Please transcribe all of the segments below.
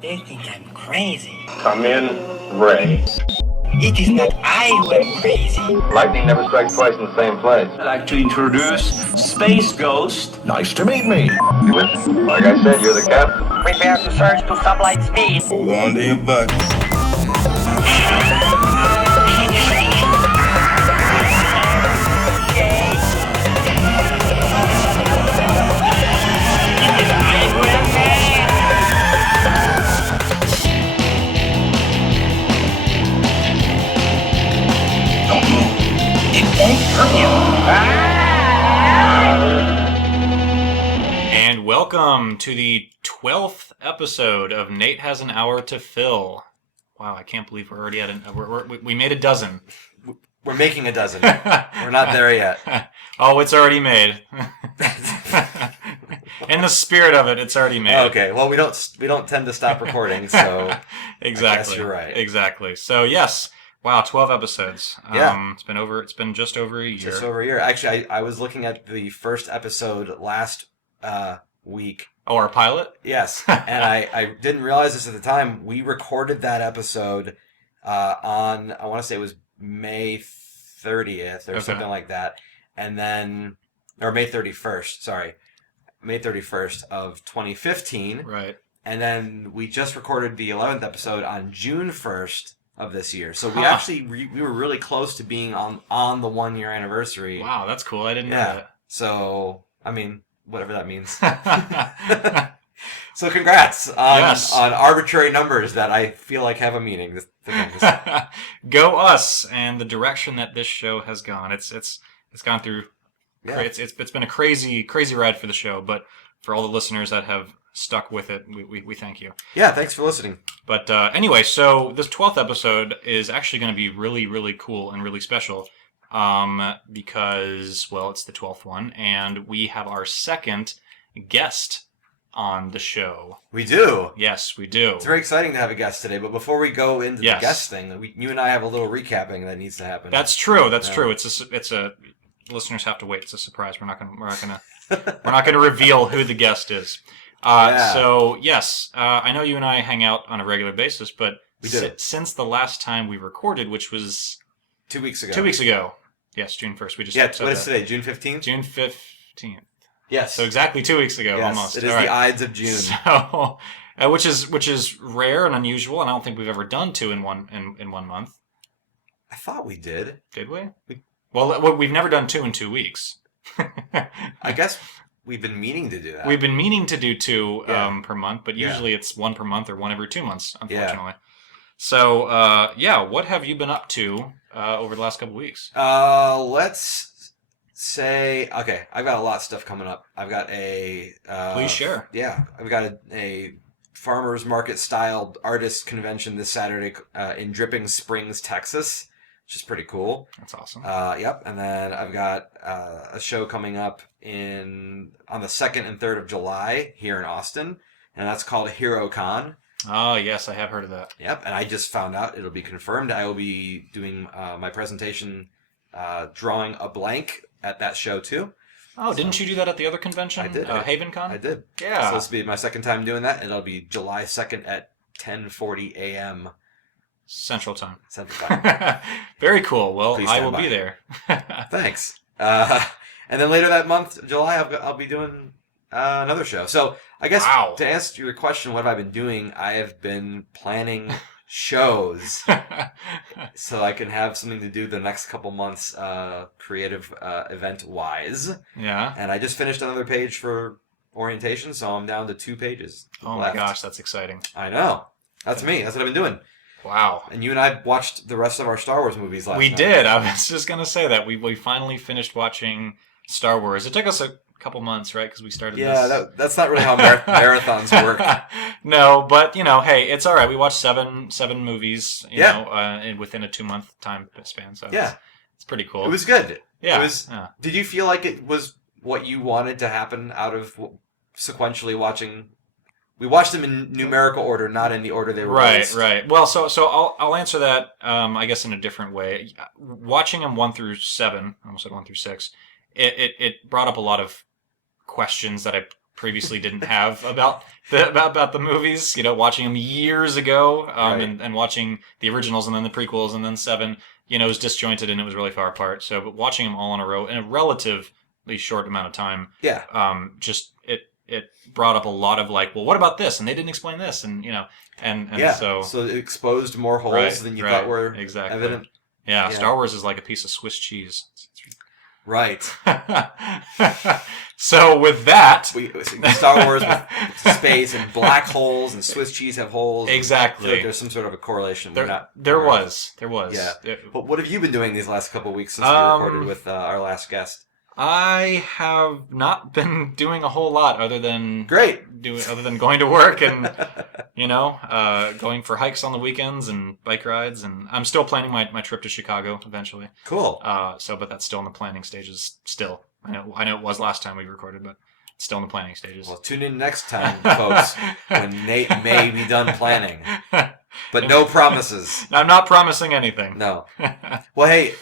They think I'm crazy. Come in, Ray. It is not I who am crazy. Lightning never strikes twice in the same place. I'd like to introduce Space Ghost. Nice to meet me. You with me? Like I said, you're the captain. Prepare to surge to sublight speed. Hold on to your butt. And welcome to the 12th episode of Nate Has an Hour to Fill. Wow, I can't believe we're already at we made a dozen. We're making a dozen. We're not there yet. Oh, it's already made. In the spirit of it, it's already made. Okay, well we don't tend to stop recording, so exactly. I guess you're right. Exactly. So yes. Wow, 12 episodes. Yeah. It's been just over a year. Just over a year. Actually, I was looking at the first episode last week. Oh, our pilot? Yes. And I didn't realize this at the time. We recorded that episode on, I want to say it was May 30th or something like that. And then, or May 31st, sorry. May 31st of 2015. Right. And then we just recorded the 11th episode on June 1st. Of this year. So we actually, we were really close to being on the 1 year anniversary. Wow, that's cool. I didn't know that. So, I mean, whatever that means. So congrats on arbitrary numbers that I feel like have a meaning. Go us and the direction that this show has gone. It's gone through. Yeah. It's been a crazy ride for the show, but for all the listeners that have stuck with it, we thank you. Yeah, thanks for listening. But anyway, so this 12th episode is actually going to be really, really cool and really special because, well, it's the 12th one, and we have our second guest on the show. We do? Yes, we do. It's very exciting to have a guest today, but before we go into the guest thing, you and I have a little recapping that needs to happen. That's true. That's true. It's a listeners have to wait. It's a surprise. We're not gonna reveal who the guest is. So, yes, I know you and I hang out on a regular basis, but since the last time we recorded, which was 2 weeks ago. 2 weeks ago. Yes, June 1st. We just what is today? June 15th? June 15th. Yes. So exactly 2 weeks ago, yes, almost. It is the Ides of June. So, which is rare and unusual, and I don't think we've ever done two in one month. I thought we did. Did we? Well, we've never done 2 in 2 weeks. I guess we've been meaning to do that. We've been meaning to do 2 per month, but usually it's 1 per month or 1 every 2 months, unfortunately. Yeah. So, what have you been up to over the last couple of weeks? Let's say, okay, I've got a lot of stuff coming up. I've got a... Please share. Yeah, I've got a farmers market-styled artist convention this Saturday in Dripping Springs, Texas, which is pretty cool. That's awesome. Yep, and then I've got a show coming up on the 2nd and 3rd of July here in Austin, and that's called HeroCon. Oh, yes, I have heard of that. Yep, and I just found out it'll be confirmed. I will be doing my presentation, drawing a blank at that show, too. Oh, didn't you do that at the other convention? I did. HavenCon? I did. Yeah. So this will be my second time doing that, and it'll be July 2nd at 10:40 a.m. Central Time. Very cool. Well, I will be there. Thanks. And then later that month, July, I'll be doing another show. So I guess to answer your question, what have I been doing? I have been planning shows so I can have something to do the next couple months, creative event-wise. Yeah. And I just finished another page for orientation, so I'm down to 2 pages left. My gosh, that's exciting. I know. That's me. That's what I've been doing. Wow. And you and I watched the rest of our Star Wars movies last night. We did. I was just going to say that. We finally finished watching Star Wars. It took us a couple months, right? Because we started this. Yeah, that's not really how marathons work. No, but, hey, it's all right. We watched seven movies, you know, within a 2-month time span. So it's pretty cool. It was good. Yeah. Did you feel like it was what you wanted to happen out of sequentially watching? We watched them in numerical order, not in the order they were released. Right. Well, so I'll answer that, I guess, in a different way. Watching them 1 through 7, I almost said 1 through 6, it brought up a lot of questions that I previously didn't have about the movies. Watching them years ago, and watching the originals and then the prequels and then 7, it was disjointed and it was really far apart. So, but watching them all in a row in a relatively short amount of time, just it brought up a lot of like, well, what about this? And they didn't explain this, and so it exposed more holes than you thought were evident. Yeah, Star Wars is like a piece of Swiss cheese. Right. So with that, Star Wars with space and black holes and Swiss cheese have holes. Exactly. I feel like there's some sort of a correlation. There was. Yeah. But what have you been doing these last couple of weeks since we recorded with our last guest? I have not been doing a whole lot other than going to work and going for hikes on the weekends and bike rides, and I'm still planning my trip to Chicago eventually. Cool. But that's still in the planning stages. Still, I know it was last time we recorded, but it's still in the planning stages. Well, tune in next time, folks, when Nate may be done planning, but no promises. I'm not promising anything. No. Well, hey.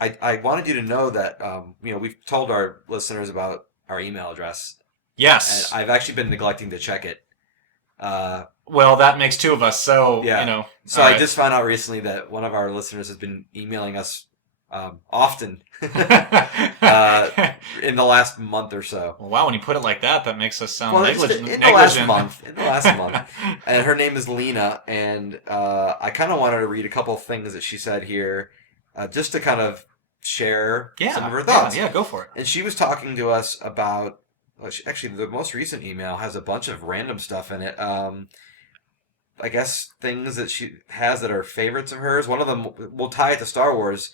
I wanted you to know that we've told our listeners about our email address. Yes. And I've actually been neglecting to check it. Well, that makes 2 of us, so So I just found out recently that one of our listeners has been emailing us often in the last month or so. Well, wow, when you put it like that makes us sound negligent. In the last month. And her name is Lena, and I kind of wanted to read a couple of things that she said here. Just to kind of share some of her thoughts. Yeah, go for it. And she was talking to us about... Actually, the most recent email has a bunch of random stuff in it. I guess things that she has that are favorites of hers. One of them, we'll tie it to Star Wars.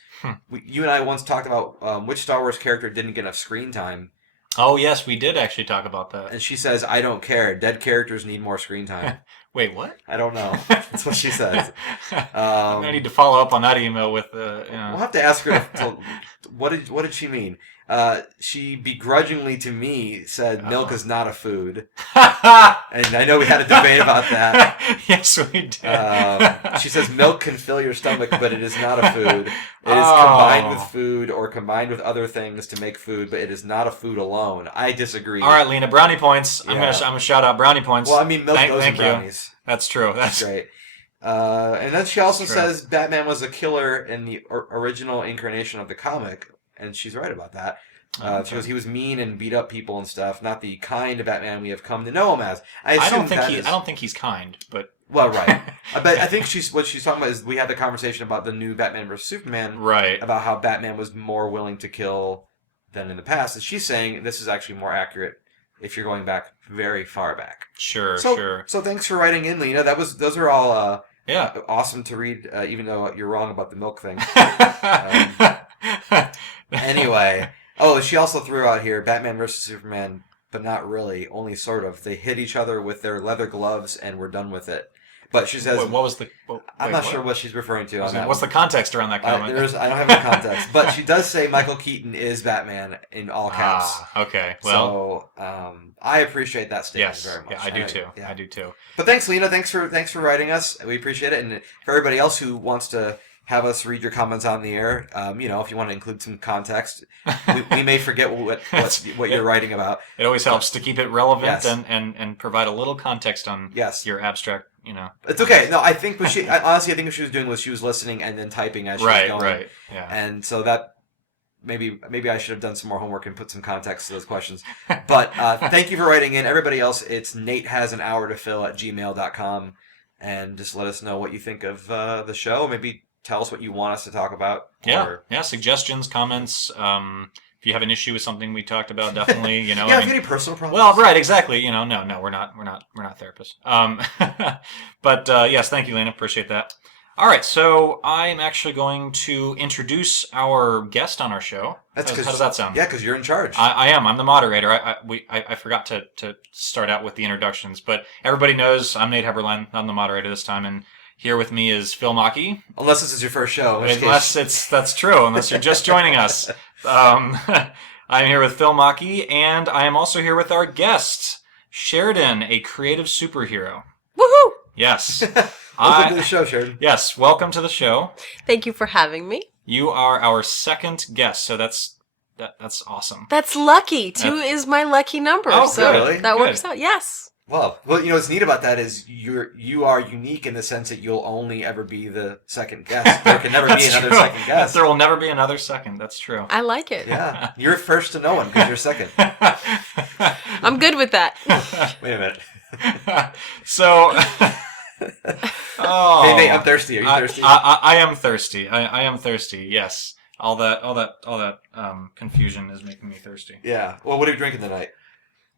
You and I once talked about which Star Wars character didn't get enough screen time. Oh, yes, we did actually talk about that. And she says, I don't care. Dead characters need more screen time. Wait, what? I don't know. That's what she says. I'm going to need to follow up on that email with... We'll have to ask her, what did she mean? She begrudgingly to me said milk is not a food. And I know we had a debate about that. Yes, we did. She says milk can fill your stomach, but it is not a food. It is combined with food or combined with other things to make food, but it is not a food alone. I disagree. All right, Lena, brownie points. I'm gonna shout out brownie points. Well, I mean, milk goes in brownies. That's true. That's great. And then she also says Batman was a killer in the original incarnation of the comic, and she's right about that. She goes, he was mean and beat up people and stuff, not the kind of Batman we have come to know him as. I don't think he's kind, but... Well, right. But I think what she's talking about is we had the conversation about the new Batman vs. Superman. Right. About how Batman was more willing to kill than in the past. And she's saying this is actually more accurate if you're going back very far back. Sure. So thanks for writing in, Lena. Those are all awesome to read, even though you're wrong about the milk thing. Anyway. Oh, she also threw out here Batman vs. Superman, but not really, only sort of. They hit each other with their leather gloves and we're done with it. But she says... What was the... I'm not sure what she's referring to on that. What's the context around that comment? I don't have the context. But she does say Michael Keaton is Batman in all caps. Okay. Well... So, I appreciate that statement very much. Yeah, I do too. I do too. But thanks, Lena. Thanks for writing us. We appreciate it. And for everybody else who wants to have us read your comments on the air, if you want to include some context, we may forget what you're writing about. It always helps to keep it relevant and provide a little context on your abstract, It's okay. No, I think honestly, I think what she was doing was she was listening and then typing as she was going. Right, yeah. And so that maybe I should have done some more homework and put some context to those questions. But thank you for writing in. Everybody else, it's natehasanhourtophil@gmail.com, and just let us know what you think of the show. Maybe tell us what you want us to talk about. Yeah. Suggestions, comments. If you have an issue with something we talked about, definitely. If you have any personal problems. Well, right, exactly. No, we're not therapists. But yes, thank you, Lena. Appreciate that. All right, so I'm actually going to introduce our guest on our show. How does that sound? Yeah, because you're in charge. I am. I'm the moderator. I forgot to start out with the introductions, but everybody knows I'm Nate Heberlein. I'm the moderator this time, and here with me is Phil Mackey. Unless this is your first show. That's true. Unless you're just joining us. I'm here with Phil Mackey, and I am also here with our guest, H.Cherdon, a creative superhero. Woohoo! Yes. Welcome to the show, H.Cherdon. Yes, welcome to the show. Thank you for having me. You are our second guest, so that's That's awesome. That's lucky. 2 is my lucky number. Oh, so really? that Good. works out. Yes. Well, what's neat about that is you are unique in the sense that you'll only ever be the second guest. There can never be That's another true. second guest. There will never be another second. That's true. I like it. Yeah, you're first to no one because you're second. I'm good with that. Wait a minute. So, oh, Hey Nate, I'm thirsty. Are you thirsty? I am thirsty. I am thirsty. Yes. All that confusion is making me thirsty. Yeah. Well, what are you drinking tonight?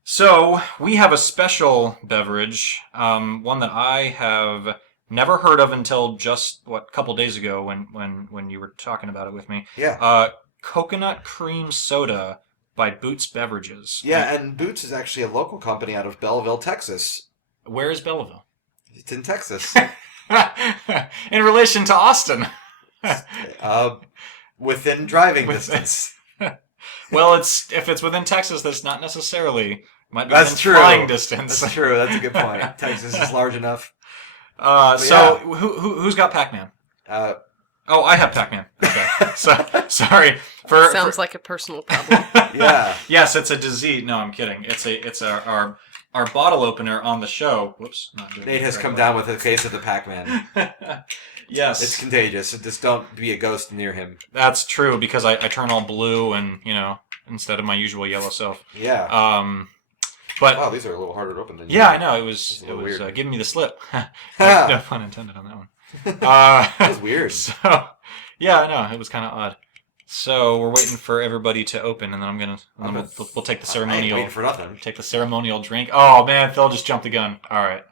So we have a special beverage, one that I have never heard of until just a couple days ago when you were talking about it with me. Yeah. Coconut cream soda by Boots Beverages. Yeah, and Boots is actually a local company out of Belleville, Texas. Where is Belleville? It's in Texas. In relation to Austin. Within driving distance. Well, if it's within Texas, that's not necessarily might be That's within true. flying distance. That's true. That's a good point. Texas is large enough. So who's got Pac-Man? Oh, I have Pac-Man. Okay. So sorry Sounds like a personal problem. Yeah. Yes, it's a disease. No, I'm kidding. It's our bottle opener on the show. Whoops. Not doing Nate it has right come way. down with a case of the Pac-Man. Yes, It's contagious. Just don't be a ghost near him. that's true because I turn all blue and instead of my usual yellow self. Yeah. But Wow, these are a little harder to open than yeah, I usual. know it was weird. giving me the slip. No pun intended on that one. That was weird. So yeah, I know it was kind of odd. So we're waiting for everybody to open, and then we'll take the I ain't ceremonial. waiting for nothing. Take the ceremonial drink. Oh man, Phil just jumped the gun. All right.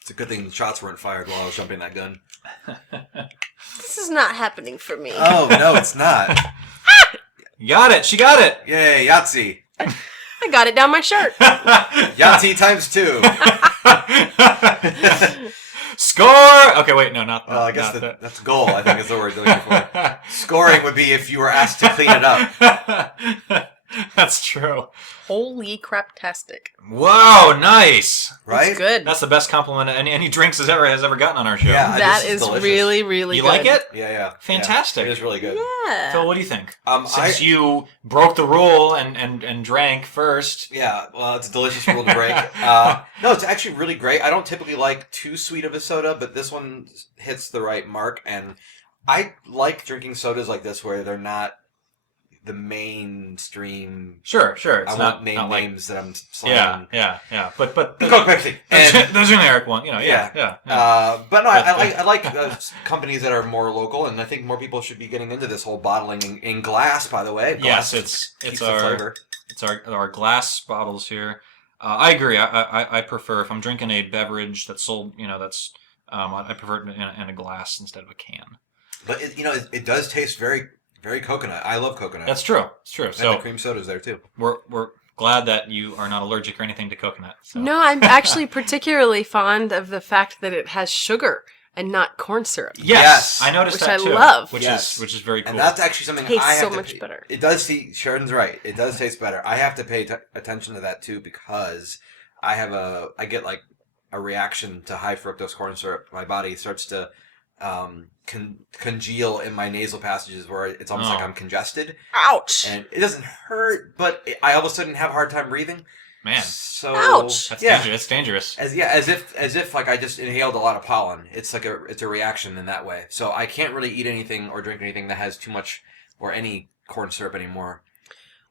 It's a good thing the shots weren't fired while I was jumping that gun. This is not happening for me. Oh, no, it's not. Got it. She got it. Yay, Yahtzee. I got it down my shirt. Yahtzee times 2. Score. Okay, wait, no, not. Well, I guess not that. that's goal, I think is the word you're looking for. Scoring would be if you were asked to clean it up. That's true. Holy craptastic. Whoa, nice. Right? It's good. That's the best compliment any drinks has ever gotten on our show. Yeah. That this is delicious. really, really You good. like it? Yeah. Fantastic. Yeah, it is really good. Yeah. Phil, what do you think? Since Since you broke the rule and drank first. Yeah, well, it's a delicious rule to break. No, it's actually really great. I don't typically like too sweet of a soda, but this one hits the right mark. And I like drinking sodas like this where they're not the mainstream. Sure. It's I not won't name not like, names that I'm slamming. yeah. But Coke Pepsi. And, the generic one, yeah. but no, I like companies that are more local, and I think more people should be getting into this whole bottling in glass. By the way, Yes, glass it's keeps the flavor. our glass bottles here. I agree. I prefer if I'm drinking a beverage that's sold, that's I prefer it in a glass instead of a can. But it does taste very, very coconut. I love coconut. That's true. It's true. And So the cream soda's there too. we're glad that you are not allergic or anything to coconut. So. No, I'm actually particularly fond of the fact that it has sugar and not corn syrup. Yes, Yes. I noticed Which that I too. love. Which Yes. is very cool. And that's actually something Tastes I have so to much pay. better. It does see Sheridan's right. It does taste better. I have to pay attention to that too because I get like a reaction to high fructose corn syrup. My body starts to congeal in my nasal passages where it's almost like I'm congested. Ouch. And it doesn't hurt, but I all of a sudden have a hard time breathing. Man, So Ouch. that's yeah. dangerous. It's dangerous. As if like I just inhaled a lot of pollen. It's like it's a reaction in that way. So I can't really eat anything or drink anything that has too much or any corn syrup anymore.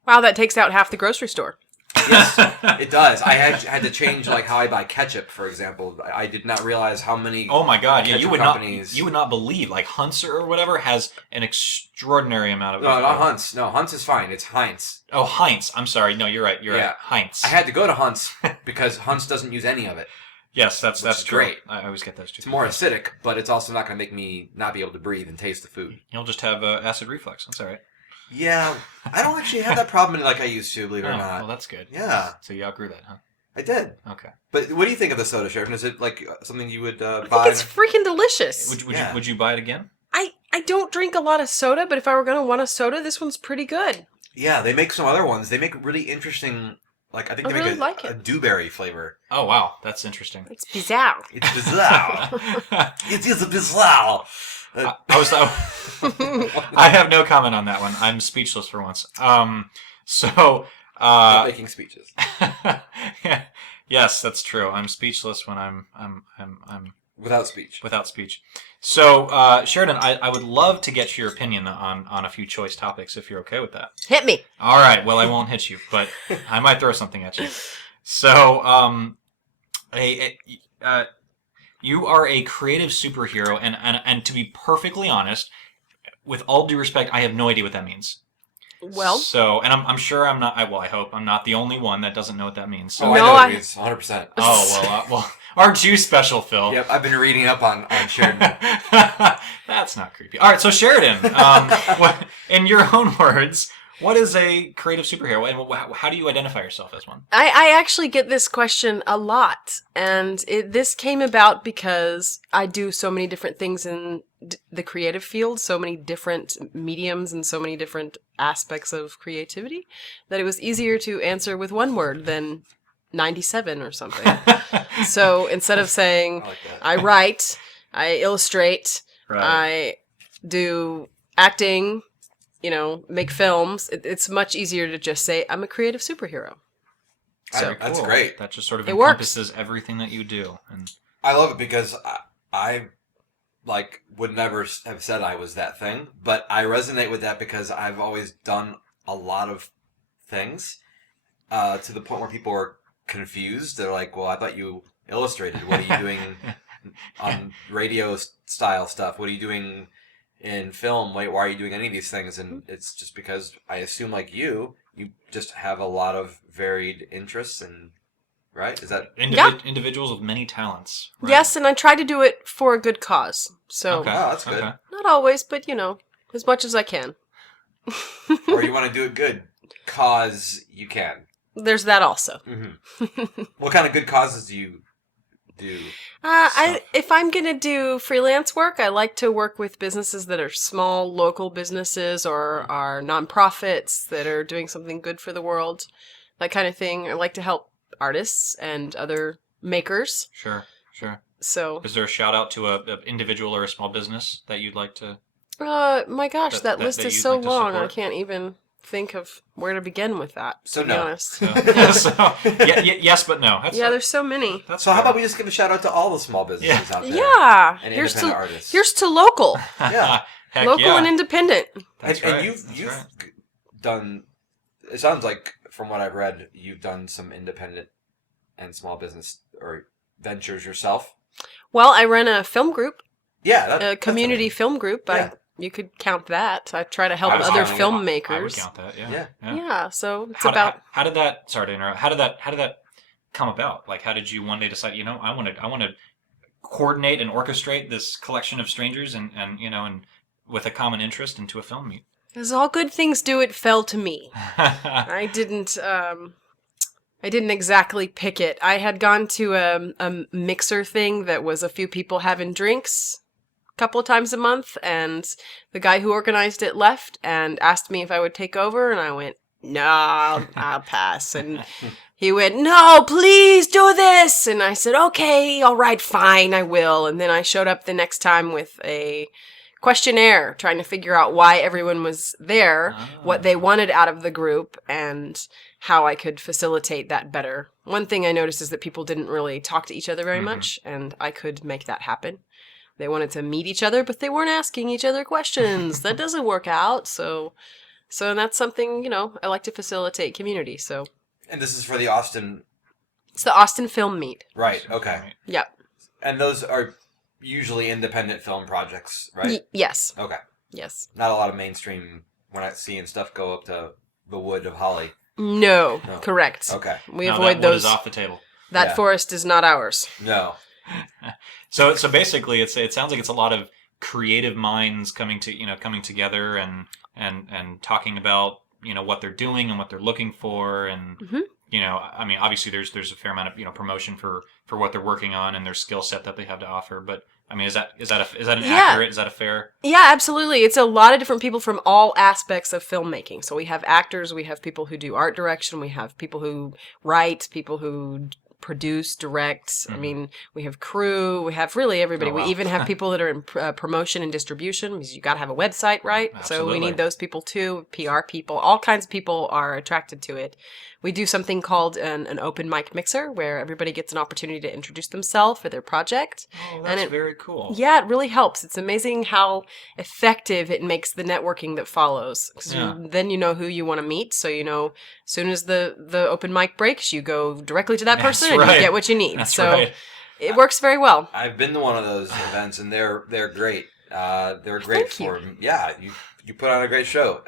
Wow, that takes out half the grocery store. Yes, it does. I had to change like how I buy ketchup, for example. I did not realize how many. Oh my God! Yeah, ketchup companies. you would not believe like Hunter or whatever has an extraordinary amount of. No, not Hunt's. No, Hunt's is fine. It's Heinz. Oh, Heinz. I'm sorry. No, you're right. You're Yeah. right. Heinz. I had to go to Hunt's because Hunt's doesn't use any of it. Yes, that's is true. great. I always get those two. It's more acidic, but it's also not going to make me not be able to breathe and taste the food. You'll just have acid reflux. That's all right. Yeah, I don't actually have that problem like I used to, believe it or Oh, not. well, that's good. Yeah, So you outgrew that, huh? I did. Okay. But what do you think of the soda, Sheridan? Is it like something you would I buy? think it's freaking delicious. Would you buy it again? I don't drink a lot of soda, but if I were going to want a soda, this one's pretty good. Yeah, they make some other ones. They make really interesting. Like I think I they really make like a it. dewberry flavor. Oh wow, that's interesting. It's bizarre. It's bizarre. It is bizarre. I have no comment on that one. I'm speechless for once. Not making speeches. Yeah, yes, that's true. I'm speechless when I'm Without speech. Without speech. So, Sheridan, I would love to get your opinion on a few choice topics, if you're okay with that. Hit me. All right. Well, I won't hit you, but I might throw something at you. So, you are a creative superhero, and to be perfectly honest, with all due respect, I have no idea what that means. Well, so, and I'm sure I'm not. I hope I'm not the only one that doesn't know what that means. So, I know what it means, 100%. Oh well, aren't you special, Phil? Yep, I've been reading up on Sheridan. That's not creepy. All right, so Sheridan, in your own words, what is a creative superhero, and how do you identify yourself as one? I actually get this question a lot, and this came about because I do so many different things in the creative field, so many different mediums and so many different aspects of creativity, that it was easier to answer with one word than 97 or something. So instead of saying I write, I illustrate, I do acting, make films, it's much easier to just say I'm a creative superhero. So that's great. That just sort of it encompasses works. Everything that you do. And I love it because I would never have said I was that thing, but I resonate with that because I've always done a lot of things to the point where people are confused. They're like, well, I thought you illustrated. What are you doing on radio style stuff? What are you doing in film? Why are you doing any of these things? And it's just because I assume, like you just have a lot of varied interests, and right? Is that individuals with many talents? Right? Yes, and I try to do it for a good cause. So okay. Oh, that's good. Okay. Not always, but as much as I can. Or you want to do it good cause you can. There's that also. Mm-hmm. What kind of good causes do you do? If I'm going to do freelance work, I like to work with businesses that are small, local businesses or are nonprofits that are doing something good for the world, that kind of thing. I like to help artists and other makers. Sure. So, is there a shout out to an individual or a small business that you'd like to? My gosh, that list is so like to long. I support? can't even think of where to begin with that. So to be honest. Yes, but no. There's so many. So how about we just give a shout out to all the small businesses out there? Yeah. And Here's independent to artists. Here's to local. Yeah. Heck Local yeah. and independent. That's and right. you've done. It sounds like, from what I've read, you've done some independent and small business or ventures yourself. Well, I run a film group. Yeah, A community film group. Yeah. You could count that. I try to help I was other counting it. filmmakers. I would count that. Yeah. Yeah, so it's How did that? Sorry to interrupt. How did that come about? Like, how did you one day decide? I want to coordinate and orchestrate this collection of strangers and with a common interest into a film meet. As all good things do, it fell to me. I didn't exactly pick it. I had gone to a mixer thing that was a few people having drinks a couple of times a month, and the guy who organized it left and asked me if I would take over, and I went, no, I'll pass. And he went, no, please do this. And I said, okay, all right, fine, I will. And then I showed up the next time with a questionnaire trying to figure out why everyone was there, what they wanted out of the group, and how I could facilitate that better. One thing I noticed is that people didn't really talk to each other very much, and I could make that happen. They wanted to meet each other, but they weren't asking each other questions. That doesn't work out. So that's something, I like to facilitate community. So. And this is for the Austin. It's the Austin Film Meet. Right. Okay. Yep. And those are usually independent film projects, right? Yes. Okay. Yes. Not a lot of mainstream. We're not seeing stuff go up to the wood of Holly. No. Correct. Okay. We avoid that those. Wood is off the table. That forest is not ours. No. So basically, it sounds like it's a lot of creative minds coming together and talking about what they're doing and what they're looking for, and I mean, obviously there's a fair amount of promotion for what they're working on and their skill set that they have to offer. But I mean, is that accurate? Is that a fair? Yeah, absolutely. It's a lot of different people from all aspects of filmmaking. So we have actors, we have people who do art direction, we have people who write, people who produce, direct. I mean, we have crew, we have really everybody. Oh, wow. We even have people that are in promotion and distribution, because you got to have a website, right? So we need those people too, PR people. All kinds of people are attracted to it. We do something called an open mic mixer, where everybody gets an opportunity to introduce themselves for their project. Oh, that's very cool. Yeah, it really helps. It's amazing how effective it makes the networking that follows. 'Cause then you know who you want to meet. So, you know, as soon as the open mic breaks, you go directly to that person and you get what you need. It works very well. I've been to one of those events, and they're great. They're great for you put on a great show.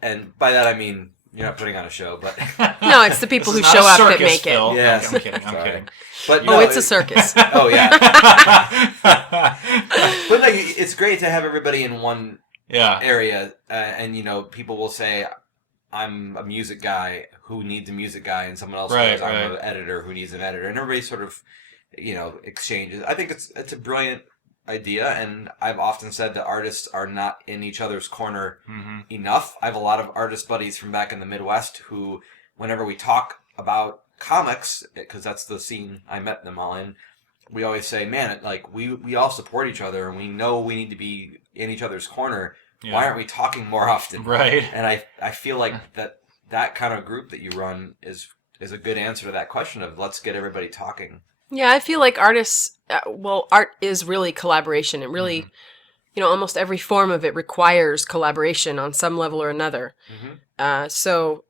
And by that I mean you're not putting on a show, but no, it's the people who show up that make Phil. it. Yes, I'm kidding. But it's a circus. Oh yeah. But no, it's great to have everybody in one area, and you know, people will say, "I'm a music guy who needs a music guy," and someone else goes, "I'm an editor who needs an editor," and everybody sort of, you know, exchanges. I think it's a brilliant idea, and I've often said that artists are not in each other's corner enough. I have a lot of artist buddies from back in the Midwest who, whenever we talk about comics, because that's the scene I met them all in, we always say, man, like we all support each other, and we know we need to be in each other's corner. Why aren't we talking more often? Right. And I feel like that kind of group that you run is a good answer to that question of let's get everybody talking. Yeah, I feel like artists, art is really collaboration. It really, you know, almost every form of it requires collaboration on some level or another. So,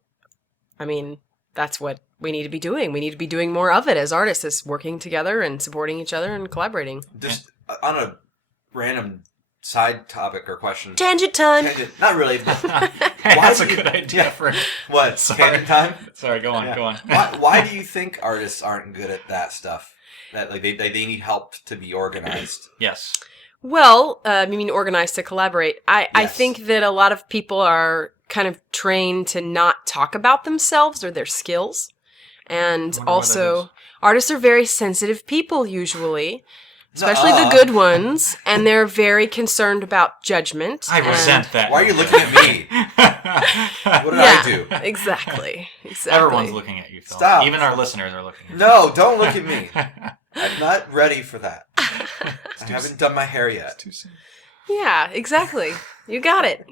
I mean, that's what we need to be doing. We need to be doing more of it as artists, is working together and supporting each other and collaborating. Just on a random side topic or question. Tangent time. Not really. That's a good idea for what? Tangent time? Sorry, go on, go on. Why do you think artists aren't good at that stuff? That like they need help to be organized. Yes. Well, you mean organized to collaborate. I think that a lot of people are kind of trained to not talk about themselves or their skills. And also, artists are very sensitive people usually. Especially the good ones, and they're very concerned about judgment. I resent that. Why are you looking at me? What did I do? Exactly. Everyone's looking at you, Phil. Stop. Even our listeners are looking at you. No, don't look at me. I'm not ready for that. I haven't done my hair yet. Too soon. Yeah, exactly. You got it.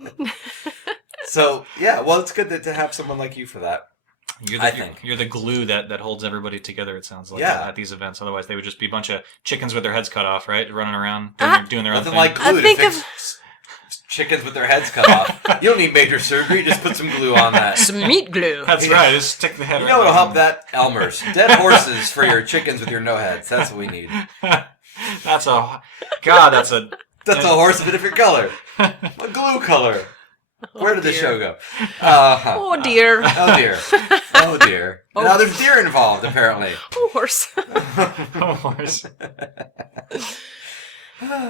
So, yeah, well, it's good to have someone like you for that. You're the glue that holds everybody together, it sounds like, at these events. Otherwise, they would just be a bunch of chickens with their heads cut off, right? Running around, doing their own thing. Nothing like glue to fix chickens with their heads cut off. You don't need major surgery, just put some glue on that. Some meat glue. That's right, just stick the head You know what'll help that? Elmer's. Dead horses for your chickens with your no heads. That's what we need. That's a horse of a different color. A glue color. Where did the show go? Oh dear. Oh dear. Oh dear. Now there's deer involved, apparently. Oh horse. Oh, horse.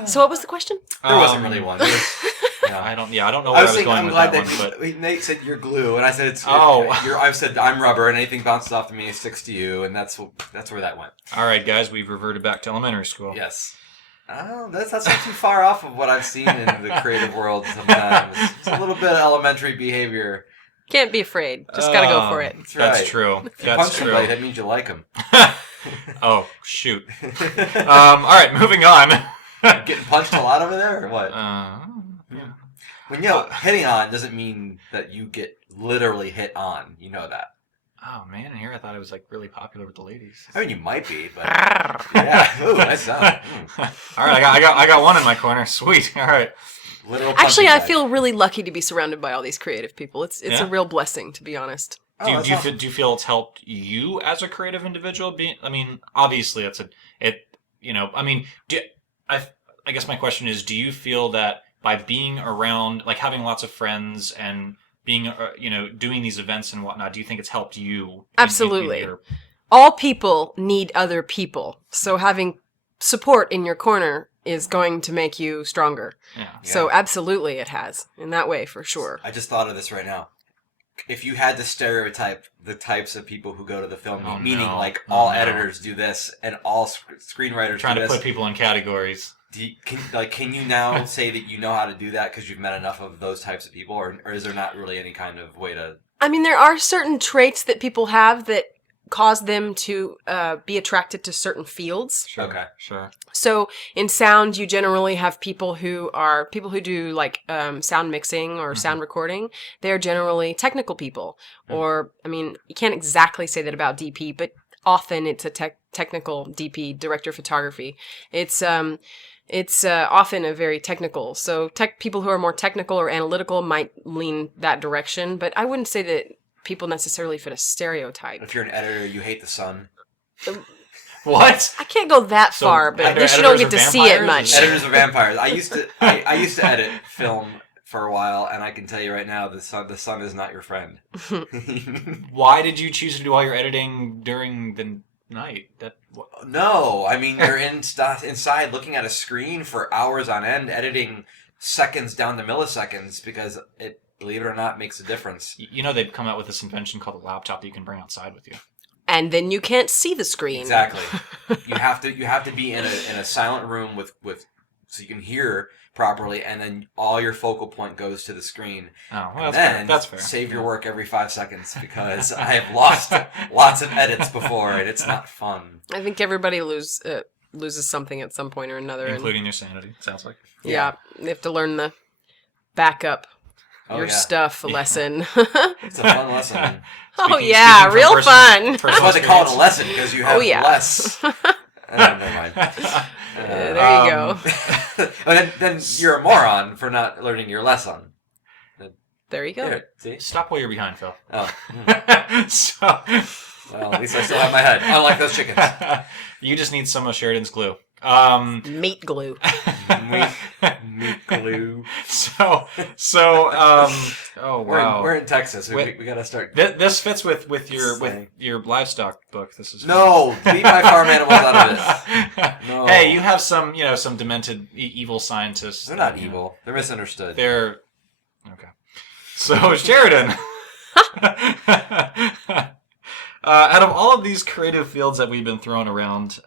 So what was the question? There wasn't really one. I don't know where I was going with that one. But Nate said you're glue, and I said I said I'm rubber, and anything bounces off to me sticks to you, and that's where that went. All right, guys, we've reverted back to elementary school. Yes. Oh, that's not too far off of what I've seen in the creative world sometimes. It's a little bit of elementary behavior. Can't be afraid. Just gotta go for it. That's true. If you punch somebody, that means you like them. Oh, shoot. All right, moving on. Getting punched a lot over there, or what? Yeah. When hitting on doesn't mean that you get literally hit on. You know that. Oh man, and here I thought it was like really popular with the ladies. I mean, you might be, but yeah. Ooh, nice sound. All right, I got one in my corner. Sweet. All right. Actually, I feel really lucky to be surrounded by all these creative people. It's a real blessing, to be honest. Do you feel it's helped you as a creative individual? I mean, obviously, I guess my question is, do you feel that by being around, like having lots of friends and being, doing these events and whatnot, do you think it's helped you? Absolutely. All people need other people. So having support in your corner is going to make you stronger. Yeah. So absolutely it has. In that way, for sure. I just thought of this right now. If you had to stereotype the types of people who go to the film, all editors do this and all screenwriters trying do this. To put people in categories. Can you now say that you know how to do that because you've met enough of those types of people, or is there not really any kind of way to... I mean, there are certain traits that people have that cause them to be attracted to certain fields. Sure. Okay. Sure. So in sound, you generally have people who do like sound mixing or sound recording. They're generally technical people, or I mean, you can't exactly say that about DP, but often it's a technical DP, director of photography. It's often a very technical. So people who are more technical or analytical might lean that direction, but I wouldn't say that people necessarily fit a stereotype. If you're an editor, you hate the sun. What? I can't go that So far, but at least you editors don't get are to see it vampires? much. Is Editors are vampires. I used to edit film for a while, and I can tell you right now, the sun is not your friend. Why did you choose to do all your editing during the night? No, I mean, you're inside looking at a screen for hours on end, editing seconds down to milliseconds, because it, believe it or not, makes a difference. You know they've come out with this invention called a laptop that you can bring outside with you. And then you can't see the screen. Exactly. you have to be in a silent room with so you can hear properly, and then all your focal point goes to the screen. Oh, well, That's fair. Save your work every 5 seconds, because I have lost lots of edits before, and it's not fun. I think everybody loses something at some point or another. Including your sanity, sounds like. Yeah, you have to learn the backup your stuff lesson. It's a fun lesson. Speaking real fun. That's why they call it a lesson, because you have less. Never mind. There you go. then you're a moron for not learning your lesson. There you go. There, see? Stop while you're behind, Phil. Oh. So, Well, at least I still have my head. Unlike those chickens. You just need some of Sheridan's glue. Meat glue. Meat glue. Oh wow. We're in Texas. We gotta start. This fits with your livestock book. This is no. Leave my farm animals out of this. No. Hey, you have some demented evil scientists. They're not evil. They're misunderstood. They're okay. So Sheridan. Out of all of these creative fields that we've been throwing around,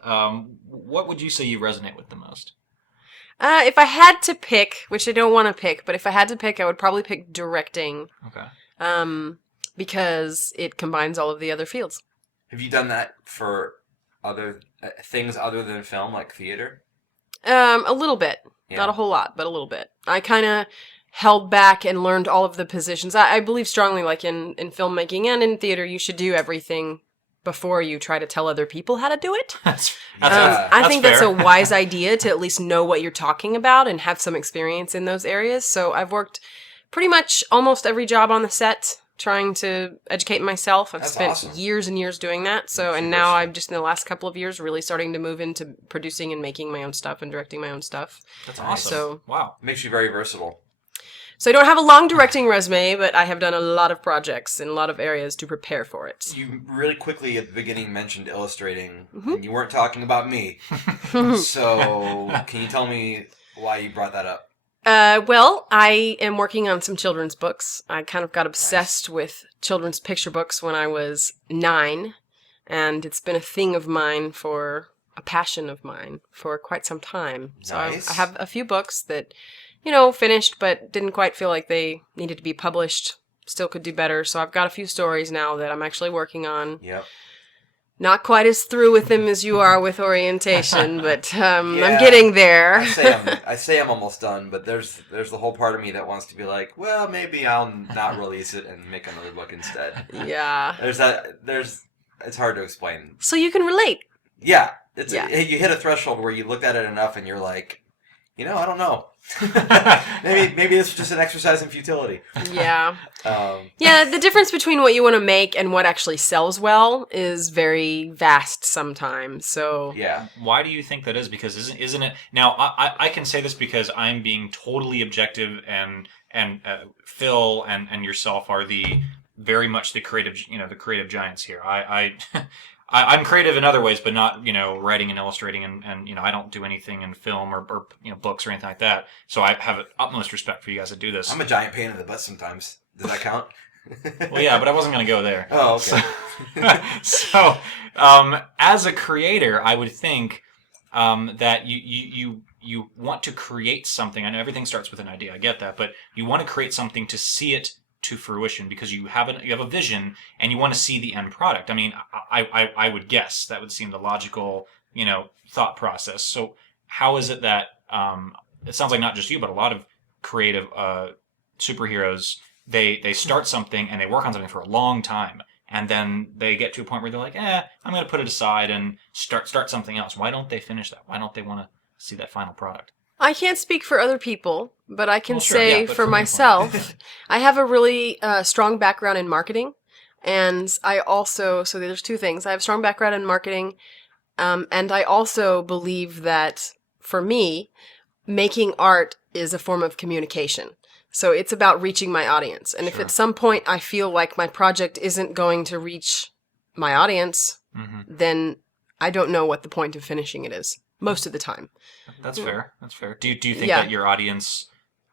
what would you say you resonate with the most? If I had to pick, which I don't want to pick, but if I had to pick, I would probably pick directing. Okay. Because it combines all of the other fields. Have you done that for other things other than film, like theater? A little bit. Yeah. Not a whole lot, but a little bit. I kind of held back and learned all of the positions. I believe strongly, like in filmmaking and in theater, you should do everything before you try to tell other people how to do it. I think that's a wise idea, to at least know what you're talking about and have some experience in those areas. So I've worked pretty much almost every job on the set trying to educate myself. I've spent years and years doing that. So, and now I'm just in the last couple of years really starting to move into producing and making my own stuff and directing my own stuff. That's awesome. So, wow. Makes you very versatile. So I don't have a long directing resume, but I have done a lot of projects in a lot of areas to prepare for it. You really quickly at the beginning mentioned illustrating, and you weren't talking about me. So can you tell me why you brought that up? Well, I am working on some children's books. I kind of got obsessed with children's picture books when I was 9, and it's been a passion of mine for quite some time. So I have a few books that, finished, but didn't quite feel like they needed to be published. Still could do better. So I've got a few stories now that I'm actually working on. Yep. Not quite as through with them as you are with orientation, but I'm getting there. I say I'm almost done, but there's the whole part of me that wants to be like, well, maybe I'll not release it and make another book instead. Yeah. It's hard to explain. So you can relate. Yeah. You hit a threshold where you look at it enough and you're like, I don't know. maybe this is just an exercise in futility. Yeah. The difference between what you want to make and what actually sells well is very vast sometimes. So yeah. Why do you think that is? Because isn't it now? I can say this because I'm being totally objective, and Phil and yourself are very much the creative giants here. I'm creative in other ways, but not, writing and illustrating, and I don't do anything in film or books or anything like that. So I have utmost respect for you guys that do this. I'm a giant pain in the butt sometimes. Does that count? Well, yeah, but I wasn't going to go there. Oh, okay. So as a creator, I would think that you want to create something. I know everything starts with an idea. I get that, but you want to create something to see it to fruition because you have a vision and you want to see the end product. I mean, I would guess that would seem the logical, thought process. So how is it that it sounds like not just you, but a lot of creative superheroes, they start something and they work on something for a long time, and then they get to a point where they're like, I'm going to put it aside and start something else. Why don't they finish that? Why don't they want to see that final product? I can't speak for other people, but I can Well, sure, say yeah, but for for myself, I have a really strong background in marketing. And I also, so there's two things. I have a strong background in marketing. And I also believe that for me, making art is a form of communication. So it's about reaching my audience. And if at some point I feel like my project isn't going to reach my audience, then I don't know what the point of finishing it is most of the time. That's fair. That's fair. Do you think that your audience,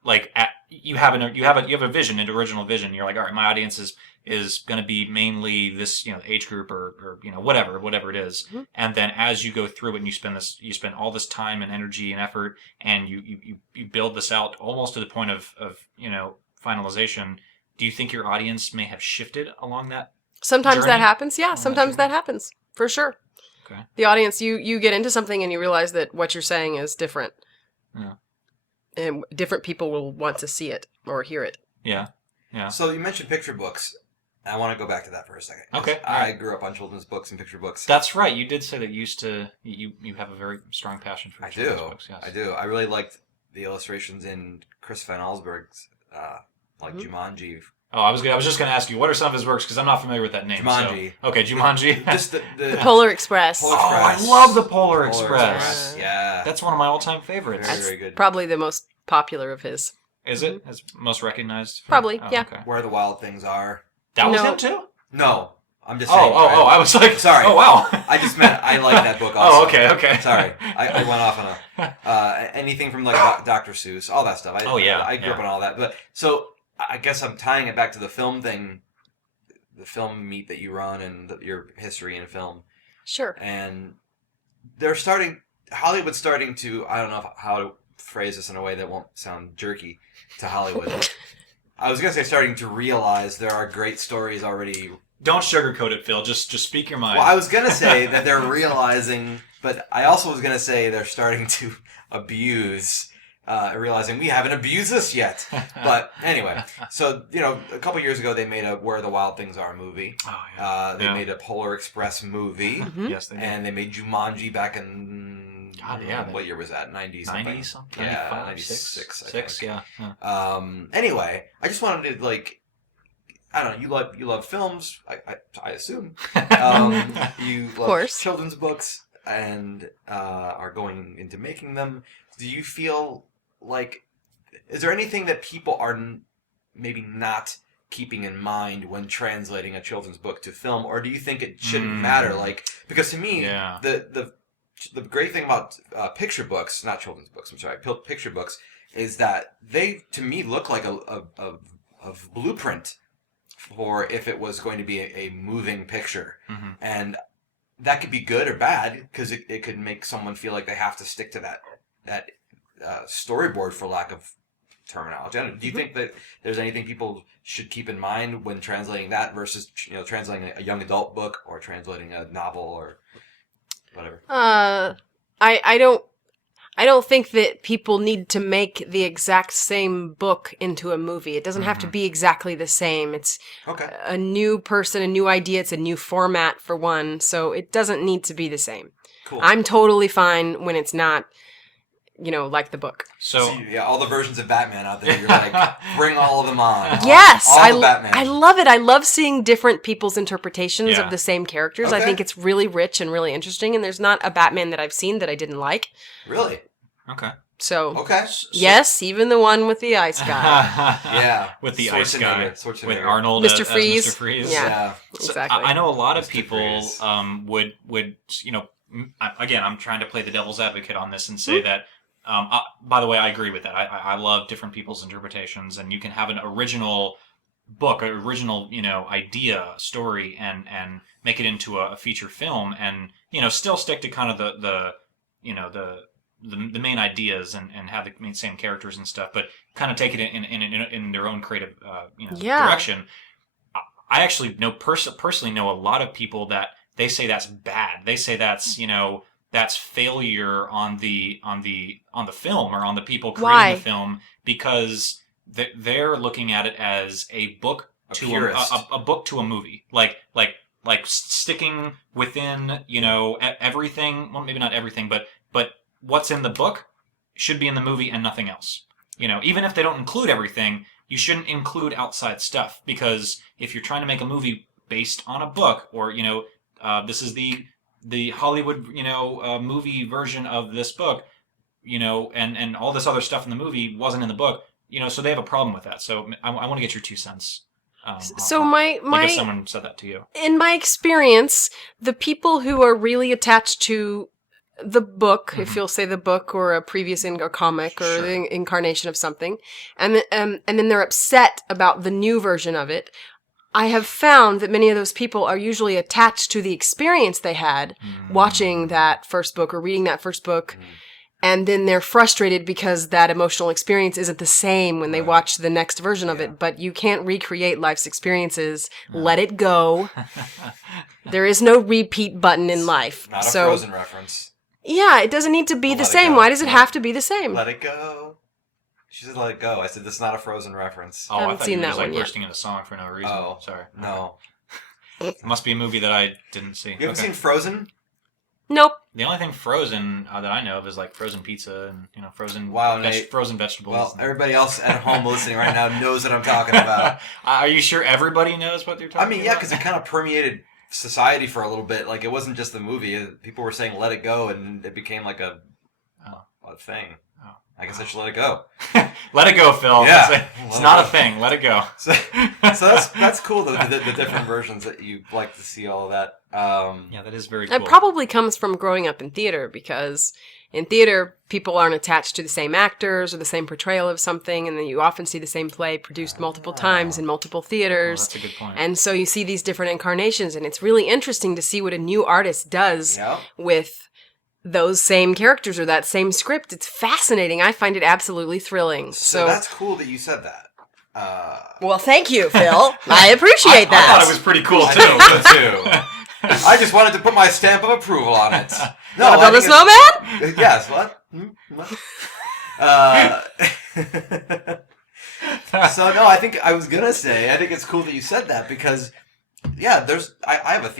like, you have a vision, an original vision? You're like, all right, my audience is going to be mainly this, age group or whatever it is. And then as you go through it and you spend all this time and energy and effort, and you build this out almost to the point of finalization. Do you think your audience may have shifted along that? Sometimes journey? that happens. Yeah, sometimes that happens for sure. Okay. The audience, you get into something and you realize that what you're saying is different. Yeah. And different people will want to see it or hear it. Yeah. Yeah. So you mentioned picture books. I want to go back to that for a second. Okay. I grew up on children's books and picture books. That's right. You did say that you have a very strong passion for children's books. Yes. I do. I really liked the illustrations in Chris Van Allsburg's Jumanji. Oh, I was just going to ask you, what are some of his works? Because I'm not familiar with that name. Jumanji. So. Okay, Jumanji. Just the Polar Express. Oh, I love the Polar Express. Express. Yeah. That's one of my all-time favorites. Very, very good. Probably the most popular of his. Is it? It's most recognized? Probably, yeah. Okay. Where the Wild Things Are. That was No. him too? No. I'm just saying. I was like, sorry. Oh, wow. I just meant I like that book also. Oh, okay. Sorry. I went off on a... anything from like Dr. Seuss, all that stuff. I grew up on all that. But so I guess I'm tying it back to the film thing, the film meet that you run and your history in film. Sure. And Hollywood's starting to, I don't know how to phrase this in a way that won't sound jerky to Hollywood. I was going to say starting to realize there are great stories already. Don't sugarcoat it, Phil. Just speak your mind. Well, I was going to say that they're realizing, but I also was going to say they're starting to abuse, realizing we haven't abused this yet. But anyway, so, a couple years ago they made a Where the Wild Things Are movie. Oh, yeah. They made a Polar Express movie. Mm-hmm. Yes, they did. And they made Jumanji back in... what year was that? 90-something? 90-something? Yeah, 95, 96, I Six, think. yeah. Anyway, I just wanted to, I don't know, you love films, I assume. You love course. children's books and are going into making them. Do you feel like... Is there anything that people are maybe not keeping in mind when translating a children's book to film, or do you think it shouldn't matter? Because to me, the great thing about picture books, not children's books, I'm sorry, picture books, is that they, to me, look like a blueprint for if it was going to be a moving picture. Mm-hmm. And that could be good or bad, because it could make someone feel like they have to stick to that storyboard, for lack of terminology. Do you think that there's anything people should keep in mind when translating that versus translating a young adult book or translating a novel or whatever? I don't think that people need to make the exact same book into a movie. It doesn't have to be exactly the same. It's a new person, a new idea. It's a new format for one, so it doesn't need to be the same. Cool. I'm totally fine when it's not, like the book. So yeah, all the versions of Batman out there, you're like, bring all of them on. Yes, all the Batman. I love it. I love seeing different people's interpretations of the same characters. I think it's really rich and really interesting, and there's not a Batman that I've seen that I didn't like. Really? Okay. So, so yes, even the one with the ice guy. Yeah. With the ice guy. Schwarzenegger. With Arnold Mr. as Freeze. Mr. Freeze. Yeah. So Exactly. I know a lot of Mr. people Freeze. would again, I'm trying to play the devil's advocate on this and say that by the way, I agree with that. I love different people's interpretations, and you can have an original book, an original, idea, story, and make it into a feature film, and still stick to kind of the the main ideas and have the same characters and stuff, but kind of take it in their own creative direction. I actually personally know a lot of people that they say that's bad. They say that's that's failure on the film or on the people creating the film, because they're looking at it as a book to a book to a movie, like sticking within everything. Well, maybe not everything, but what's in the book should be in the movie and nothing else. Even if they don't include everything, you shouldn't include outside stuff, because if you're trying to make a movie based on a book, or this is the Hollywood movie version of this book, and all this other stuff in the movie wasn't in the book, so they have a problem with that. So I want to get your 2 cents. So I guess someone said that to you. In my experience, the people who are really attached to the book, if you'll say the book or a previous comic or the incarnation of something, and then they're upset about the new version of it, I have found that many of those people are usually attached to the experience they had watching that first book or reading that first book. And then they're frustrated because that emotional experience isn't the same when they watch the next version of it. But you can't recreate life's experiences. Let it go. There is no repeat button in life. Not a Frozen reference. Yeah, it doesn't need to be the same. Why does it have to be the same? Let it go. She said let it go. I said, this is not a Frozen reference. Oh, I haven't seen that one yet. Bursting into song for no reason. Oh, sorry. No. It must be a movie that I didn't see. You haven't seen Frozen? Nope. The only thing frozen that I know of is like frozen pizza and frozen frozen vegetables. Well, everybody else at home listening right now knows what I'm talking about. Are you sure everybody knows what you're talking about? I mean, yeah, because it kind of permeated society for a little bit. Like, it wasn't just the movie. People were saying "let it go," and it became like a thing. Oh. I guess I should let it go. Let it go, Phil. Yeah, it's not a thing. Let it go. So that's cool. The different versions that you like to see, all of that. Yeah, that is very cool. It probably comes from growing up in theater, because in theater, people aren't attached to the same actors or the same portrayal of something, and then you often see the same play produced multiple times in multiple theaters. That's a good point. And so you see these different incarnations, and it's really interesting to see what a new artist does with those same characters or that same script. It's fascinating. I find it absolutely thrilling. So that's cool that you said that. Well, thank you, Phil. I appreciate that. I thought it was pretty cool, too. I just wanted to put my stamp of approval on it. No, about the snowman? Yes, what? So, no, I think I was going to say, I think it's cool that you said that, because, yeah, I have a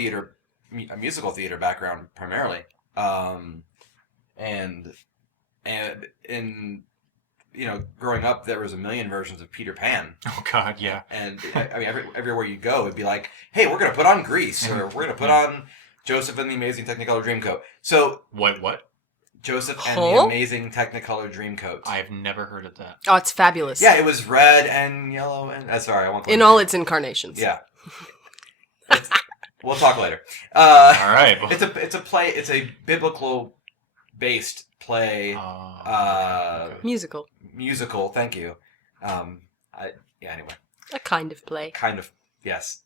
musical theater background primarily. And in growing up, there was a million versions of Peter Pan. Oh God, yeah. And I mean, everywhere you go, it'd be like, "Hey, we're gonna put on Grease, or we're gonna put on Joseph and the Amazing Technicolor Dreamcoat." So what? Joseph and the Amazing Technicolor Dreamcoat. I've never heard of that. Oh, it's fabulous. Yeah, it was red and yellow and sorry, I won't. In all its incarnations. Yeah. We'll talk later. All right. It's a play. It's a biblical based play. Musical. Thank you. Anyway. A kind of play. Kind of. Yes.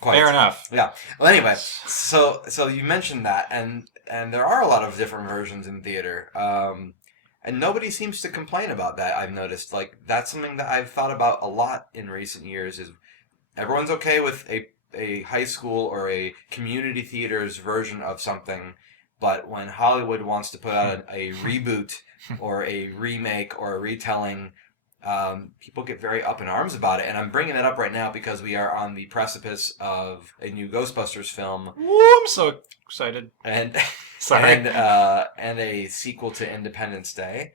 Quite. Fair enough. Yeah. Well, anyway, so you mentioned that, and there are a lot of different versions in theater, and nobody seems to complain about that. I've noticed, like, that's something that I've thought about a lot in recent years. Is everyone's okay with a high school or a community theater's version of something, but when Hollywood wants to put out a reboot or a remake or a retelling, people get very up in arms about it. And I'm bringing it up right now because we are on the precipice of a new Ghostbusters film. Woo, I'm so excited. And sorry. And a sequel to Independence Day,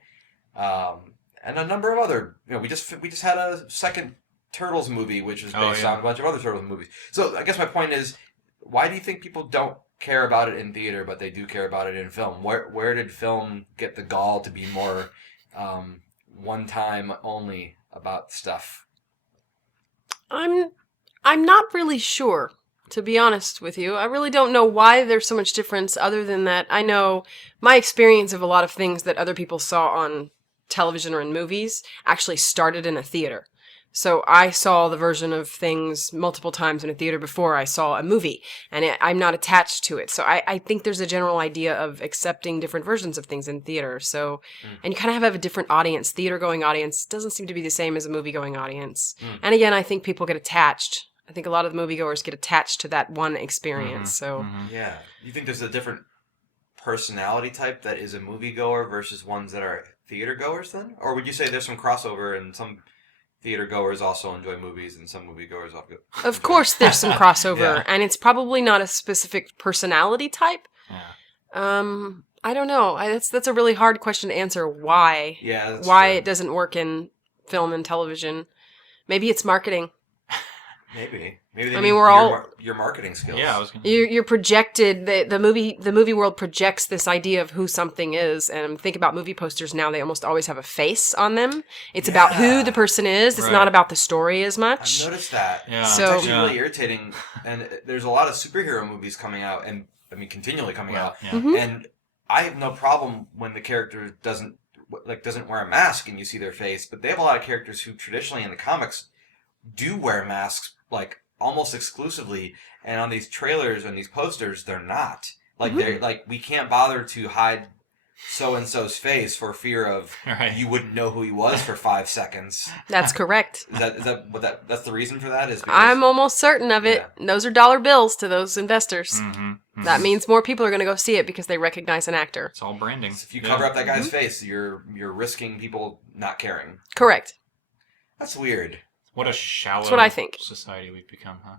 and a number of other. We just had a second Turtles movie, which is based on a bunch of other Turtles movies. So I guess my point is, why do you think people don't care about it in theater, but they do care about it in film? Where did film get the gall to be more one time only about stuff? I'm not really sure, to be honest with you. I really don't know why there's so much difference, other than that I know my experience of a lot of things that other people saw on television or in movies actually started in a theater. So I saw the version of things multiple times in a theater before I saw a movie, and I'm not attached to it. So I think there's a general idea of accepting different versions of things in theater. So, and you kind of have a different audience. Theater-going audience doesn't seem to be the same as a movie-going audience. And again, I think people get attached. I think a lot of the moviegoers get attached to that one experience. So yeah, you think there's a different personality type that is a moviegoer versus ones that are theater goers then? Or would you say there's some crossover and some theater goers also enjoy movies and some moviegoers also of course there's some crossover, Yeah. and it's probably not a specific personality type. I don't know. That's a really hard question to answer. Why? Yeah, that's why true. it doesn't work in film and television? Maybe it's marketing. Maybe they I mean, need we're all- your marketing skills. Yeah, I was gonna... You're projected. The movie world projects this idea of who something is, and think about movie posters now. They almost always have a face on them. It's about who the person is. It's Right. not about the story as much. I've noticed that. Yeah. It's So- actually really irritating, and there's a lot of superhero movies coming out, and I mean continually coming out, Yeah. Mhm. and I have no problem when the character doesn't wear a mask and you see their face, but they have a lot of characters who traditionally in the comics do wear masks like almost exclusively, and on these trailers and these posters they're not. Like they're like, we can't bother to hide so and so's face for fear of Right. you wouldn't know who he was for 5 seconds. That's correct. Is that what that's the reason for that? Is because, I'm almost certain of it. Those are dollar bills to those investors. That means more people are going to go see it because they recognize an actor. It's all branding. if you cover up that guy's face, you're risking people not caring. Correct. That's weird. What a shallow That's what I think. society we've become, huh?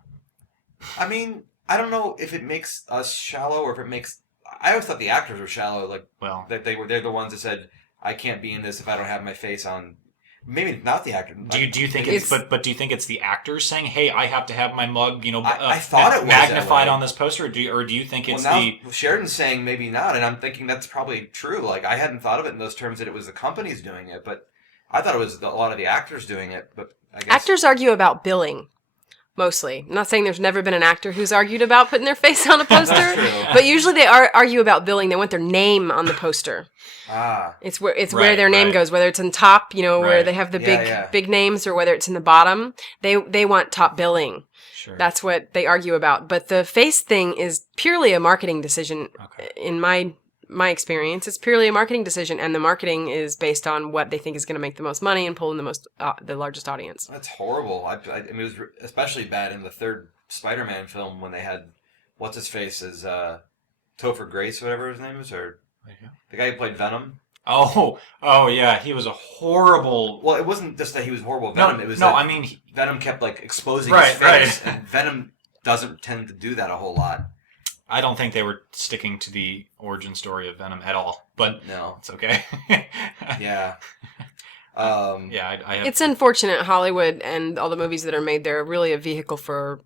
I mean, I don't know if it makes us shallow or if it makes. I always thought the actors were shallow. Like, Well, that they're the ones that said, "I can't be in this if I don't have my face on." Maybe not the actor. do you think it's but do you think it's the actors saying, "Hey, I have to have my mug, I thought it was magnified that way. on this poster," or do you think it's now the Sheridan's saying maybe not, and I'm thinking that's probably true. Like, I hadn't thought of it in those terms that it was the companies doing it, but I thought it was a lot of the actors doing it. But I guess Actors argue about billing, mostly. I'm not saying there's never been an actor who's argued about putting their face on a poster, That's true. but usually they argue about billing. They want their name on the poster. It's where where Right, their name right. goes, whether it's in top, where Right. they have the Yeah, big names, or whether it's in the bottom. They want top billing. sure. That's what they argue about. But the face thing is purely a marketing decision. Okay. In my experience, it's purely a marketing decision, and the marketing is based on what they think is going to make the most money and pull in the largest audience. That's horrible. I mean, it was especially bad in the third Spider-Man film when they had what's his face as Topher Grace, whatever his name is, or the guy who played Venom. Oh yeah, he was a horrible. Well, it wasn't just that he was horrible. No, Venom. It was no, that I mean, Venom kept like exposing Right, his face, right. and Venom doesn't tend to do that a whole lot. I don't think they were sticking to the origin story of Venom at all, but No. it's okay. Yeah. Yeah, I have, It's unfortunate Hollywood and all the movies that are made there are really a vehicle for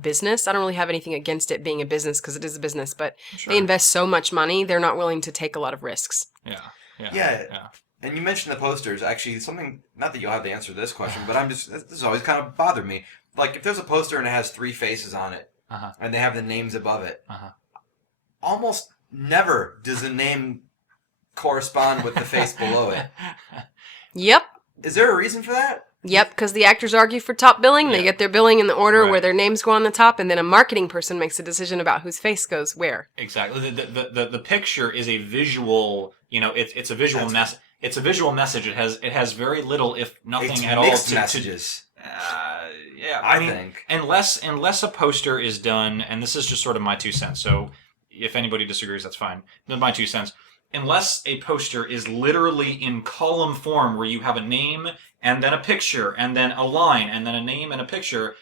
business. I don't really have anything against it being a business because it is a business, but Sure. they invest so much money, they're not willing to take a lot of risks. Yeah. And you mentioned the posters. Actually, something, not that you'll have the answer to this question, but this has always kind of bothered me. Like, if there's a poster and it has 3 faces on it, Uh-huh. and they have the names above it, Uh-huh. almost never does the name correspond with the face below it. Yep. Is there a reason for that? Yep, because the actors argue for top billing. They Yeah. get their billing in the order Right. where their names go on the top, and then a marketing person makes a decision about whose face goes where. Exactly. The picture is a visual. It's a visual mess. It's a visual message. It has very little, if nothing It's at all, mixed to messages. yeah, I mean, think. unless a poster is done, and this is just sort of my 2 cents. So if anybody disagrees, that's fine. Then my 2 cents. Unless a poster is literally in column form, where you have a name and then a picture and then a line and then a name and a picture,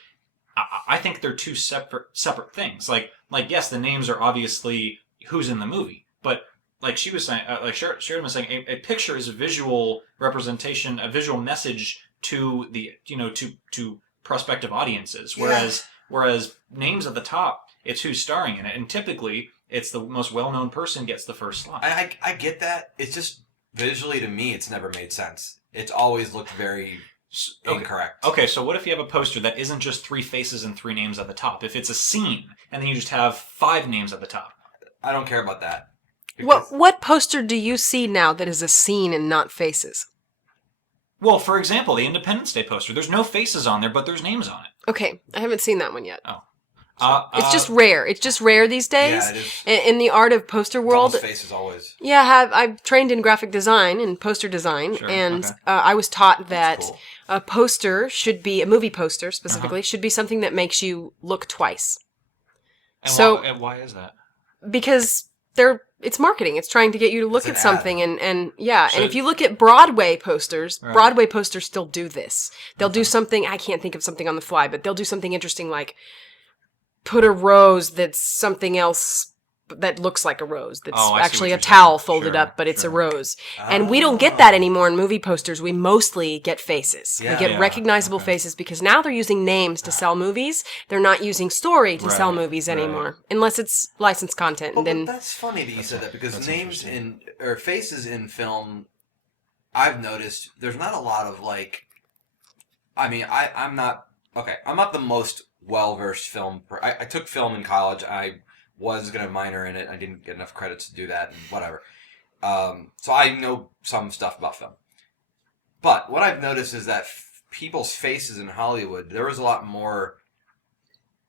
I think they're 2 separate things. Like yes, the names are obviously who's in the movie, but like she was saying, like Sheridan was saying, a picture is a visual representation, a visual message to the to prospective audiences. Whereas names at the top, it's who's starring in it, and typically it's the most well-known person gets the first slot. I get that. It's just, visually to me, it's never made sense. It's always looked very incorrect. Okay, so what if you have a poster that isn't just 3 faces and 3 names at the top? If it's a scene, and then you just have 5 names at the top. I don't care about that. Because What poster do you see now that is a scene and not faces? Well, for example, the Independence Day poster. There's no faces on there, but there's names on it. Okay, I haven't seen that one yet. Oh. It's just rare. It's just rare these days. Yeah, it is. In the art of poster world. It's almost faces always. Yeah, I've trained in graphic design and poster design, Sure, and okay. I was taught that cool. a poster should be, a movie poster specifically, should be something that makes you look twice. And So- why is that? Because it's marketing. It's trying to get you to look It's at an something, and yeah. So- and if you look at Broadway posters, Right. Broadway posters still do this. They'll do something, I can't think of something on the fly, but they'll do something interesting like put a rose that's something else that looks like a rose. That's Oh, I see actually what a you're towel saying. folded Sure, up, but it's a sure. rose. And we don't get that anymore in movie posters. We mostly get faces. Yeah. We get Yeah, recognizable okay. faces because now they're using names to sell movies. They're not using story to sell Right, movies right. anymore, unless it's licensed content. Well, And then but that's funny that you said that because that's names interesting. or faces in film, I've noticed there's not a lot of like. I mean, I'm not the most well-versed film. I took film in college. I was going to minor in it. I didn't get enough credits to do that and whatever. So I know some stuff about film. But what I've noticed is that people's faces in Hollywood, there was a lot more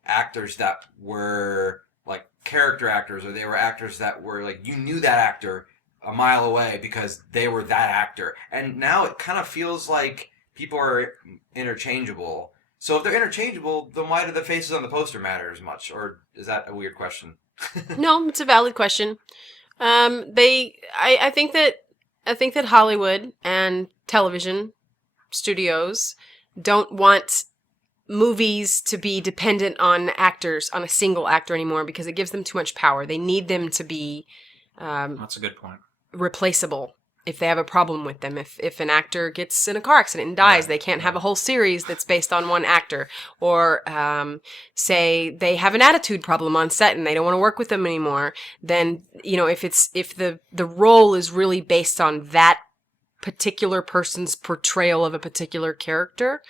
actors that were like character actors, or they were actors that were like, you knew that actor a mile away because they were that actor. And now it kind of feels like people are interchangeable. So if they're interchangeable, then why do the faces on the poster matter as much? Or is that a weird question? no, it's a valid question. I think that Hollywood and television studios don't want movies to be dependent on actors, on a single actor anymore, because it gives them too much power. They need them to be That's a good point. replaceable if they have a problem with them. If an actor gets in a car accident and dies, they can't have a whole series that's based on one actor. Or say they have an attitude problem on set and they don't want to work with them anymore. Then, if the role is really based on that particular person's portrayal of a particular character,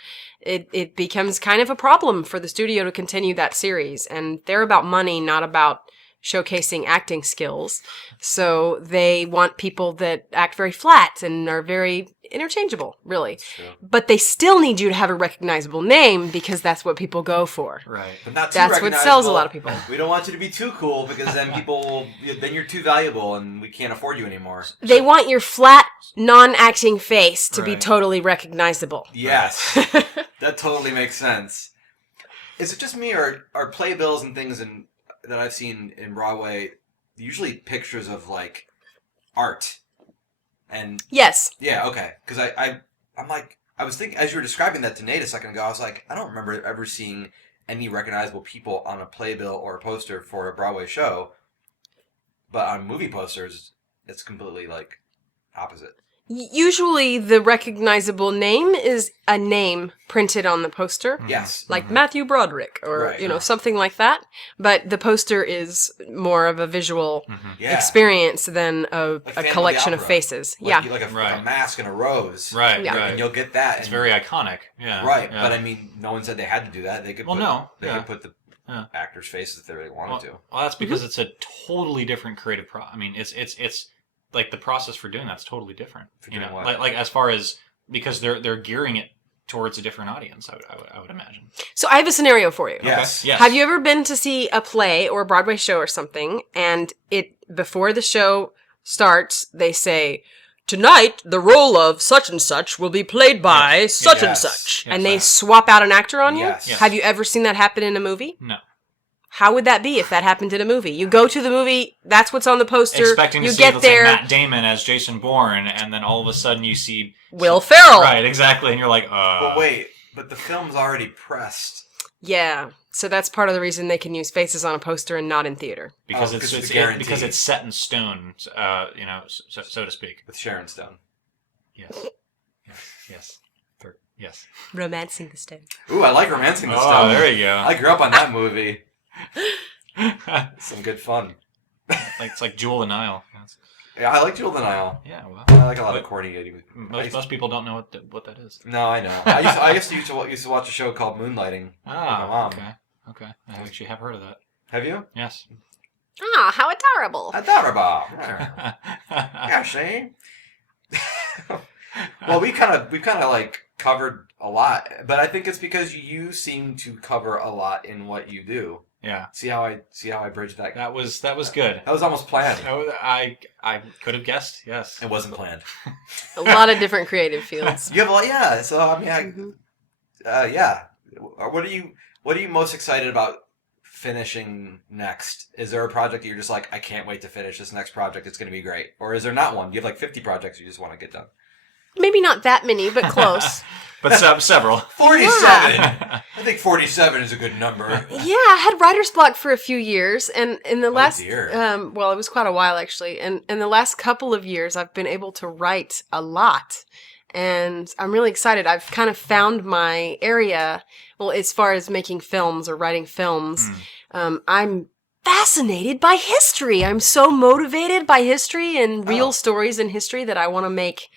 it becomes kind of a problem for the studio to continue that series. And they're about money, not about showcasing acting skills. So they want people that act very flat and are very interchangeable, really. But they still need you to have a recognizable name because that's what people go for. Right. But not too That's what sells a recognizable. lot of people. We don't want you to be too cool because then then you're too valuable and we can't afford you anymore. They want your flat, non-acting face to be Right. totally recognizable. Yes. That totally makes sense. Is it just me or are playbills and things that I've seen in Broadway usually pictures of like art? And Yes. yeah, okay. Because I'm like, I was thinking, as you were describing that to Nate a second ago, I was like, I don't remember ever seeing any recognizable people on a playbill or a poster for a Broadway show. But on movie posters, it's completely like opposite. Usually the recognizable name is a name printed on the poster. Yes. Like Matthew Broderick or, Right. something like that. But the poster is more of a visual Yeah. experience than a Like Phantom collection of of the Opera. faces. Like, Yeah. like a Right. mask and a rose. Right. Yeah. Right. And you'll get that. It's and- very iconic. Yeah. Right, Yeah. but I mean, no one said they had to do that. They could. Well, put, no, They yeah. could put the Yeah. actors' faces if they really wanted to. Well, that's because it's a totally different creative I mean, it's like the process for doing that's totally different. For doing what? Like as far as because they're gearing it towards a different audience. I would imagine. So I have a scenario for you. Yes. Yes. Have you ever been to see a play or a Broadway show or something, and before the show starts, they say, "Tonight, the role of such and such will be played by such and Yes. such," Yes, and they I have. swap out an actor on you? Yes. Yes. Have you ever seen that happen in a movie? No. How would that be if that happened in a movie? You go to the movie, that's what's on the poster, Expecting to you see get let's say, there, Matt Damon as Jason Bourne, and then all of a sudden you see Will Ferrell. Right, exactly, and you're like, But wait, but the film's already pressed. Yeah, so that's part of the reason they can use faces on a poster and not in theater. because Oh, it's 'cause it's a guarantee. because it's set in stone, so to speak. With Sharon Stone. Yes. Yes. Yes. Romancing the Stone. Ooh, I like Romancing the Oh, Stone. there you go. I grew up on that movie. Some good fun. It's like Jewel and Nile. Yeah, I like Jewel the Nile. Yeah, well, I like a lot of corny. most people don't know what that is. No, I know. I used to watch a show called Moonlighting. with my Ah, mom. okay. I actually have heard of that. Have you? Yes. Ah, how adorable. Adorable. Yeah, see? Well, we kind of like covered a lot, but I think it's because you seem to cover a lot in what you do. Yeah. See how I bridged that? That was good. That was almost planned. I could have guessed. Yes. It wasn't planned. A lot of different creative fields. You have a lot, yeah. So I mean, yeah. What are you most excited about finishing next? Is there a project that you're just like, I can't wait to finish this next project? It's going to be great. Or is there not one? Do you have like 50 projects you just want to get done? Maybe not that many, but close. But several. 47. Yeah. I think 47 is a good number. Yeah, I had writer's block for a few years, and in the last, dear. well, it was quite a while actually, and in the last couple of years, I've been able to write a lot, and I'm really excited. I've kind of found my area. Well, as far as making films or writing films, I'm fascinated by history. I'm so motivated by history and real stories in history that I want to make.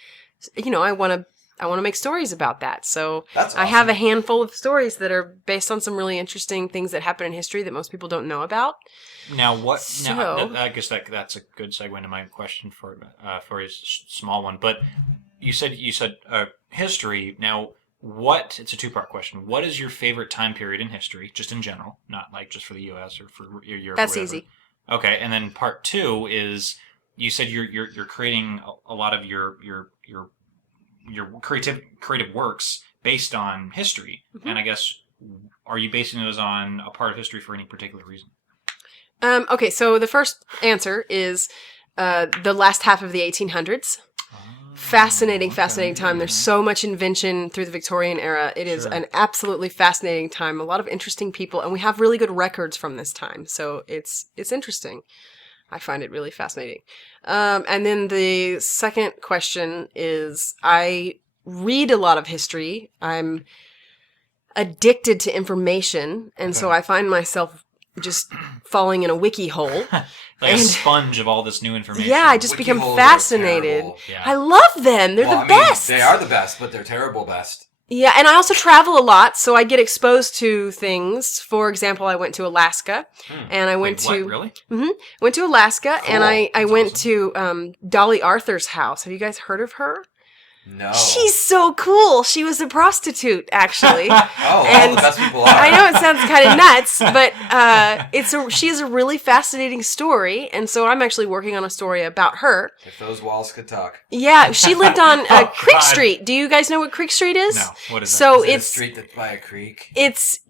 I want to make stories about that. So That's awesome. I have a handful of stories that are based on some really interesting things that happen in history that most people don't know about. Now, what? So, now, I guess that's a good segue into my question for a small one. But you said history. Now, what? It's a two-part question. What is your favorite time period in history, just in general, not like just for the U.S. or for Europe? That's or whatever. easy. Okay, and then part two is you said you're creating a lot of your creative works based on history, and I guess are you basing those on a part of history for any particular reason? Okay, so the first answer is the last half of the 1800s. Fascinating time. There's so much invention through the Victorian era. It is an absolutely fascinating time. A lot of interesting people, and we have really good records from this time. So it's interesting. I find it really fascinating. And then the second question is, I read a lot of history. I'm addicted to information, and so I find myself just falling in a wiki hole. Like a sponge of all this new information. Yeah, I just Wiki become holes are fascinated. terrible. Yeah. I love them. They're the best. They are the best, but they're terrible best. Yeah, and I also travel a lot, so I get exposed to things. For example, I went to Alaska, and I went Wait, to what, really? went to Alaska, and I That's went awesome. to Dolly Arthur's house. Have you guys heard of her? No. She's so cool. She was a prostitute, actually. all and the best people are. I know it sounds kind of nuts, but she has a really fascinating story, and so I'm actually working on a story about her. If those walls could talk. Yeah, she lived on Creek God. Street. Do you guys know what Creek Street is? No. What is that? So Is it a it's street that's by a creek? it's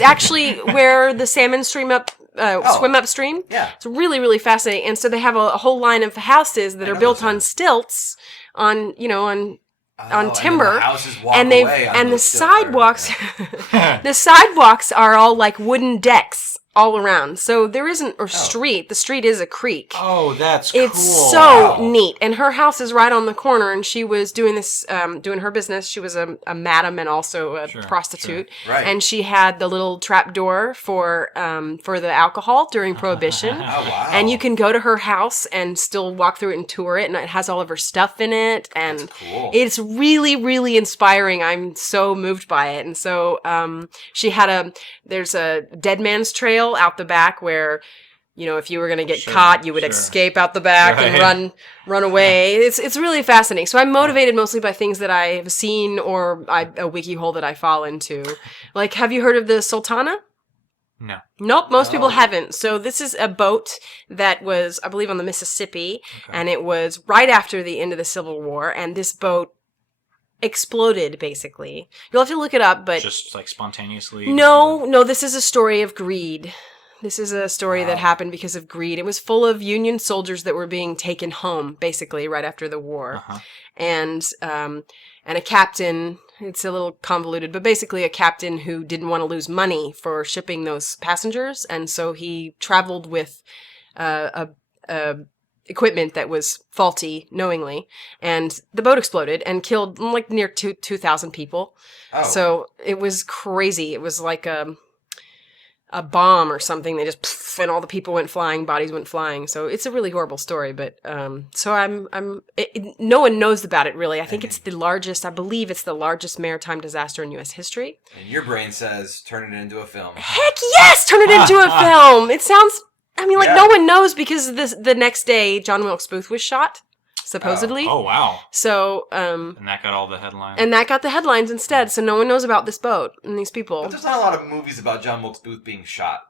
actually where the salmon swim upstream. Yeah. It's really, really fascinating. And so they have a whole line of houses that are built on stilts, on timber, And the houses walk and away on the those stilts. sidewalks the sidewalks are all like wooden decks all around. So there isn't street. The street is a creek. Oh, that's It's cool. so Wow. neat. And her house is right on the corner, and she was doing this, doing her business. She was a madam and also a prostitute. Sure. Right. And she had the little trap door for the alcohol during Prohibition. Oh, wow. And you can go to her house and still walk through it and tour it, and it has all of her stuff in it. And That's cool. it's really, really inspiring. I'm so moved by it. And so she had there's a dead man's trail out the back where, if you were going to get caught, you would escape out the back and run away. It's really fascinating. So I'm motivated mostly by things that I have seen or a wiki hole that I fall into. Like, have you heard of the Sultana? No. Nope, most people haven't. So this is a boat that was, I believe, on the Mississippi, and it was right after the end of the Civil War, and this boat exploded, basically. You'll have to look it up, but... Just like spontaneously? No, this is a story of greed. This is a story that happened because of greed. It was full of Union soldiers that were being taken home, basically, right after the war. And a captain, it's a little convoluted, but basically a captain who didn't want to lose money for shipping those passengers, and so he traveled with equipment that was faulty knowingly, and the boat exploded and killed like near 2,000 people. So it was crazy. It was like a bomb or something. They just and all the people went flying, bodies went flying. So it's a really horrible story. But so no one knows about it really. I think it's the largest. I believe it's the largest maritime disaster in U.S. history. And your brain says, turn it into a film. Heck yes, turn it into a film. It sounds. I mean, no one knows because the next day John Wilkes Booth was shot. supposedly. Oh wow. So, And that got all the headlines. and that got the headlines instead, so no one knows about this boat and these people. But there's not a lot of movies about John Wilkes Booth being shot.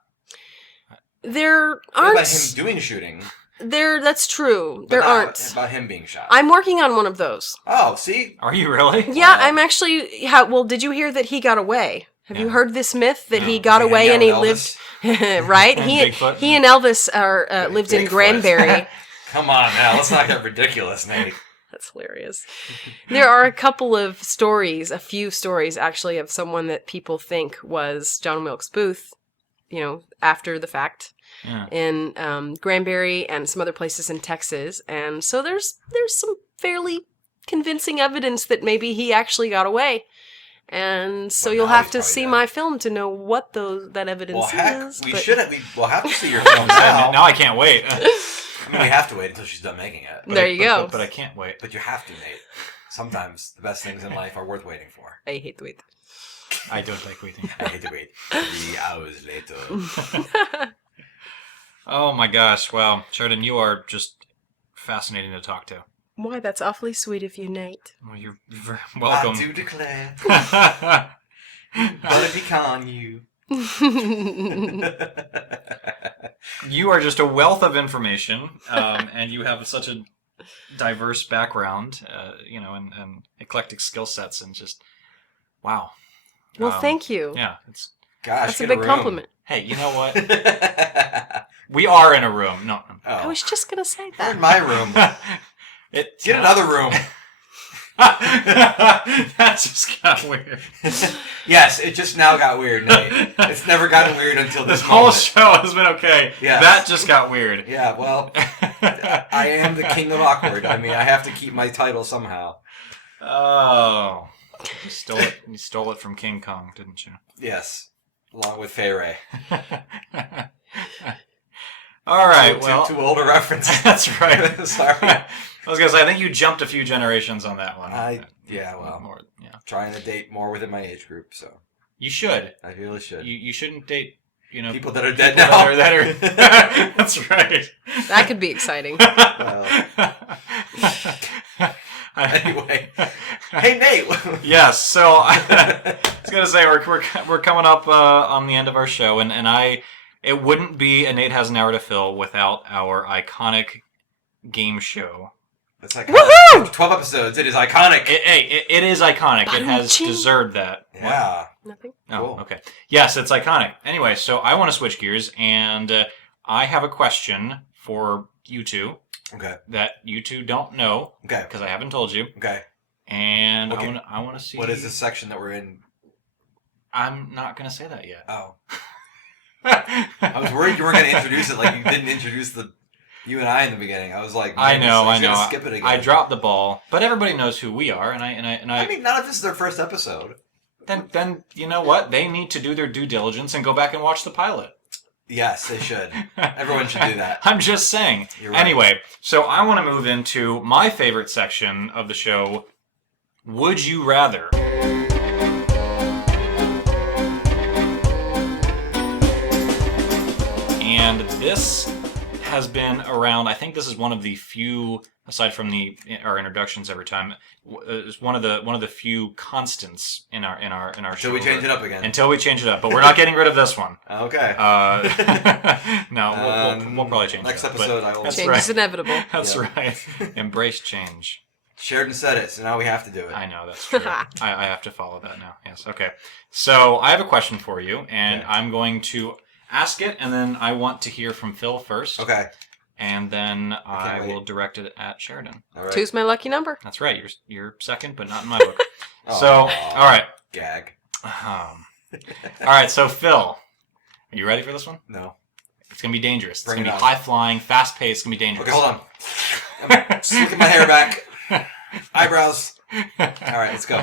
There What aren't. about him doing shooting? That's true. But There not aren't. about him being shot. I'm working on one of those. Oh, see? Are you really? Yeah, I'm actually. Well, did you hear that he got away? Have you Yeah. heard this myth that he No. got Did he away hang and out he with lived right? And he Bigfoot? he and Elvis are lived in Bigfoot. Granbury. Come on now, let's not get ridiculous, Nate. That's hilarious. There are a couple of stories, a few stories actually, of someone that people think was John Wilkes Booth. You know, after the fact. Yeah. In Granbury and some other places in Texas, and so there's some fairly convincing evidence that maybe he actually got away, and so Well, you'll now have he's to probably see dead. my film to know what that evidence Well, heck, is. we but- should have. We'll have to see your film now. Now I can't wait. I mean, we have to wait until she's done making it. There you go. But I can't wait. But you have to, Nate. Sometimes the best things in life are worth waiting for. I hate to wait. I don't like waiting. I hate to wait 3 hours later. Oh my gosh! Wow, Cherdon, you are just fascinating to talk to. Why, that's awfully sweet of you, Nate. Well, you're very welcome. I do declare, but pecan you. You are just a wealth of information, and you have such a diverse background, and eclectic skill sets, and just wow. Well, thank you. Yeah, it's. Gosh, That's a get big room. compliment. Hey, you know what? We are in a room. No. I Oh, was just gonna say we're that. in my room. It, Get another room. That just got weird. Yes, it just now got weird, Nate. It's never gotten weird until This this whole moment. show has been okay. Yes. That just got weird. Yeah, well, I am the king of awkward. I mean, I have to keep my title somehow. Oh. You stole it from King Kong, didn't you? Yes, along with Fay Ray. All right, well. Too old a reference. That's right. Sorry. I was going to say, I think you jumped a few generations on that one. Yeah, well, More, yeah. trying to date more within my age group, so You should. I really should. You shouldn't date, People that are dead people now. that are That's right. That could be exciting. Anyway, hey Nate. Yes, so I was gonna say we're coming up on the end of our show, and it wouldn't be a Nate Has an Hour to Fill without our iconic game show. That's like Woohoo! 12 episodes. It is iconic. It is iconic. It has Ba-dum-ching. deserved that. Yeah. Nothing. Oh, Cool. okay. Yes, it's iconic. Anyway, so I want to switch gears, and I have a question for you two Okay. that you two don't know Okay. because I haven't told you, Okay. and Okay. I want to see What is this section that we're in? I'm not gonna say that yet. Oh, I was worried you weren't going to introduce it like you didn't introduce you and I in the beginning. I was like, I know. Gonna skip it again. I dropped the ball, but everybody knows who we are, and I I mean, not if this is their first episode. then you know what? They need to do their due diligence and go back and watch the pilot. Yes, they should. Everyone should do that. I'm just saying. You're right. Anyway, so I want to move into my favorite section of the show. Would you rather? And this has been around. I think this is one of the few, aside from our introductions every time, is one of the few constants in our show. Until we change it up again. Until we change it up, but we're not getting rid of this one. Okay. No, we'll probably change next it up. episode I will. That's Change right. is inevitable. That's Yeah. right. Embrace change. Sheridan said it, so now we have to do it. I know, that's true. I have to follow that now. Yes, okay. So I have a question for you, and Okay. I'm going to ask it, and then I want to hear from Phil first. Okay. And then I wait. will direct it at Sheridan. All right. Two's my lucky number. That's right. You're second, but not in my book. Oh, So, all right. Gag. All right. So, Phil, are you ready for this one? No. It's gonna be dangerous. Bring it's gonna it be on. high flying, fast paced. It's gonna be dangerous. Okay, hold on. I'm slicking my hair back. Eyebrows. All right, let's go.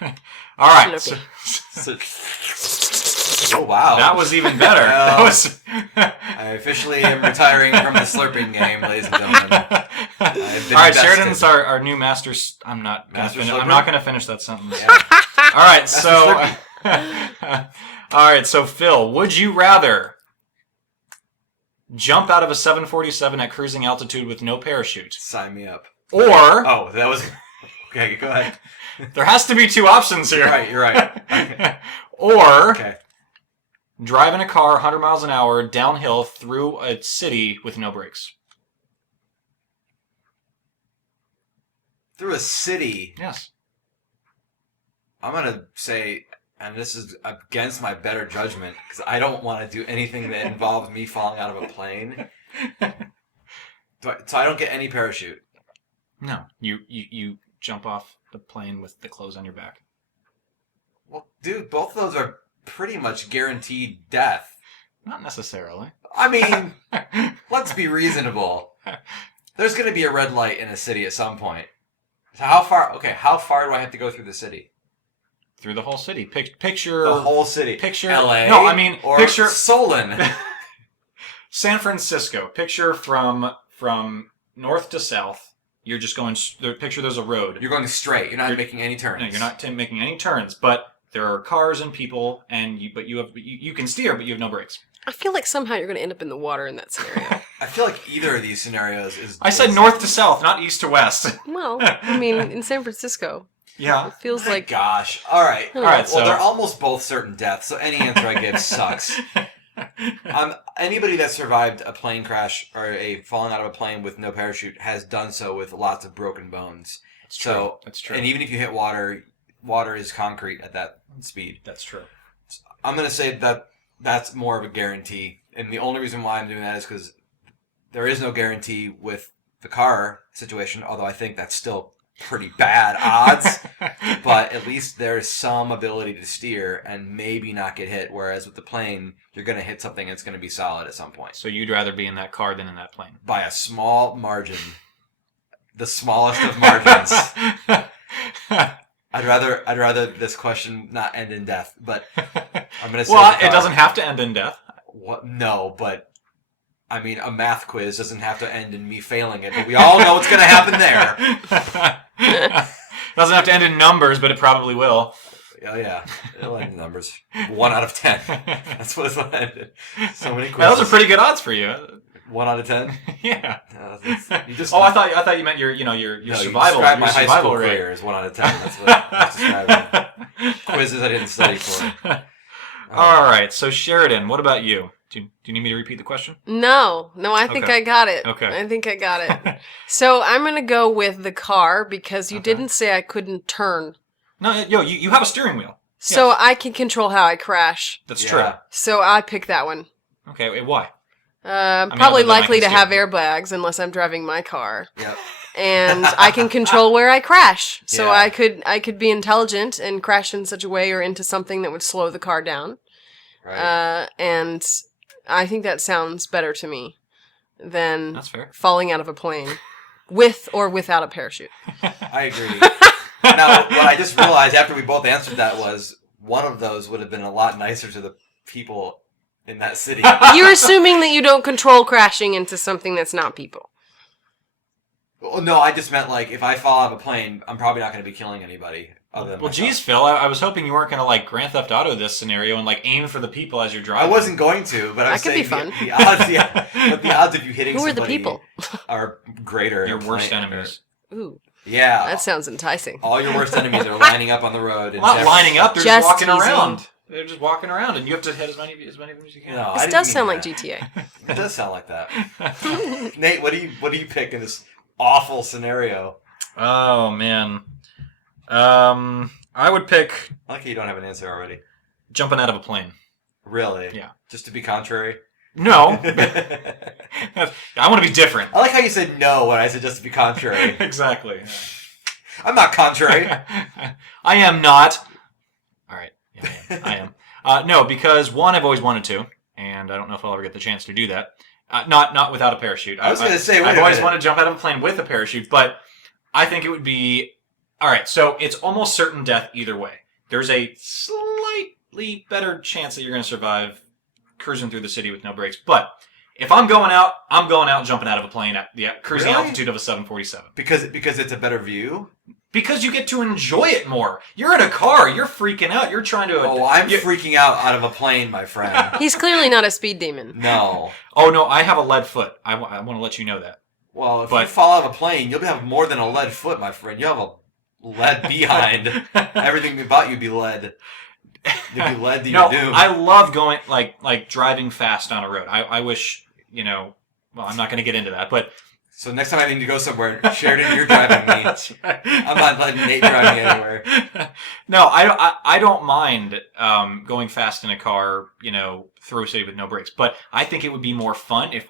All right. Okay. Oh wow. That was even better. Well, That was. I officially am retiring from the slurping game, ladies and gentlemen. All been right, invested. Sheridan's our new master. I'm not gonna Master finish. slurper? I'm not going to finish that sentence. Yeah. All right, so. Master All right, so Phil, would you rather jump out of a 747 at cruising altitude with no parachute, Sign me up. Or Oh, that was okay. Go ahead. there has to be two options here. You're right. Okay. Or Okay. drive in a car 100 miles an hour downhill through a city with no brakes. Through a city. Yes. I'm gonna say, and this is against my better judgment, because I don't want to do anything that involves me falling out of a plane. So I don't get any parachute. No. You jump off the plane with the clothes on your back. Well, dude, both of those are pretty much guaranteed death. Not necessarily. I mean, let's be reasonable. There's going to be a red light in a city at some point. So how far do I have to go through the city? Through the whole city. Picture... The whole city. Picture... LA? No, I mean, or picture... Solon. San Francisco. Picture from north to south. You're just going... Picture there's a road. You're going straight. You're not making any turns. No, you're not making any turns, but there are cars and people, and you can steer, but you have no brakes. I feel like somehow you're going to end up in the water in that scenario. I feel like either of these scenarios is... I said north to south, not east to west. Well, I mean, in San Francisco, Yeah. it feels My like... gosh. All right. Alright, so... Well, they're almost both certain deaths, so any answer I give sucks. Anybody that survived a plane crash or a falling out of a plane with no parachute has done so with lots of broken bones. That's true. So, That's true. And even if you hit water is concrete at that speed. That's true. I'm going to say that that's more of a guarantee. And the only reason why I'm doing that is because there is no guarantee with the car situation, although I think that's still pretty bad odds. But at least there's some ability to steer and maybe not get hit. Whereas with the plane, you're going to hit something that's going to be solid at some point. So you'd rather be in that car than in that plane? By a small margin. The smallest of margins. I'd rather this question not end in death, but I'm going to say well, it doesn't have to end in death. What? No, but I mean, a math quiz doesn't have to end in me failing it, but we all know what's going to happen there. Doesn't have to end in numbers, but it probably will. Oh yeah, it'll end in numbers. 1 out of 10. That's what it's ended. So many quizzes. Well, those are pretty good odds for you. 1 out of 10. Yeah. You just. Oh, I thought you meant your No, survival. You described your my high survival school rate. career as 1 out of 10. That's what I was describing. Quizzes I didn't study for. All right. So Sheridan, what about you? Do you need me to repeat the question? No, I think Okay. I got it. Okay. I think I got it. So I'm going to go with the car because you didn't say I couldn't turn. No, you have a steering wheel. So Yes. I can control how I crash. That's Yeah. true. So I pick that one. Okay, wait, why? Probably other than I likely can to have steer. airbags unless I'm driving my car. Yep. And I can control where I crash. So Yeah. I could be intelligent and crash in such a way or into something that would slow the car down. Right. And I think that sounds better to me than That's fair. falling out of a plane with or without a parachute. I agree. Now, what I just realized after we both answered that was one of those would have been a lot nicer to the people in that city. You're assuming that you don't control crashing into something that's not people. Well, no, I just meant like if I fall out of a plane, I'm probably not going to be killing anybody other than Well, myself. geez, Phil, I was hoping you weren't going to like Grand Theft Auto this scenario and like aim for the people as you're driving. I wasn't going to, but I was That could be saying fun. the odds, yeah, but the odds of you hitting Who are the somebody people? are greater. Your in worst plane- enemies. Ooh, Yeah, that sounds enticing. all your worst enemies are lining up on the road. And Not lining up; they're just Just walking teasing. around. They're just walking around, and you have to hit as many of them as you can. No, I This didn't does mean sound like that. GTA. It does sound like that. Nate, what do you pick in this awful scenario? Oh man, I would pick I like how you don't have an answer already. jumping out of a plane. Really? Yeah. Just to be contrary? No, I I want to be different. like how you said no when I said just to be contrary. Exactly. I'm not contrary. I am not. All right. Yeah, I am. No, because one, I've always wanted to, and I don't know if I'll ever get the chance to do that. Not without a parachute. I was going to say, wait I've a always minute. wanted to jump out of a plane with a parachute, but I think it would be... All right, so it's almost certain death either way. There's a slightly better chance that you're going to survive cruising through the city with no brakes, but if I'm going out jumping out of a plane at the cruising Really? altitude of a 747. Because it's a better view? Because you get to enjoy it more. You're in a car. You're freaking out. You're trying to... Oh, I'm freaking out of a plane, my friend. He's clearly not a speed demon. No. Oh, no, I have a lead foot. I want to let you know that. Well, if you fall out of a plane, you'll have more than a lead foot, my friend. You'll have a lead behind. Everything about you'd be lead. You'd be led to your doom. I love going like driving fast on a road. I wish, well, I'm not going to get into that, but so next time I need to go somewhere, Cherdon, you're driving me. Right. I'm not letting Nate drive me anywhere. No, I don't mind going fast in a car, through a city with no brakes. But I think it would be more fun if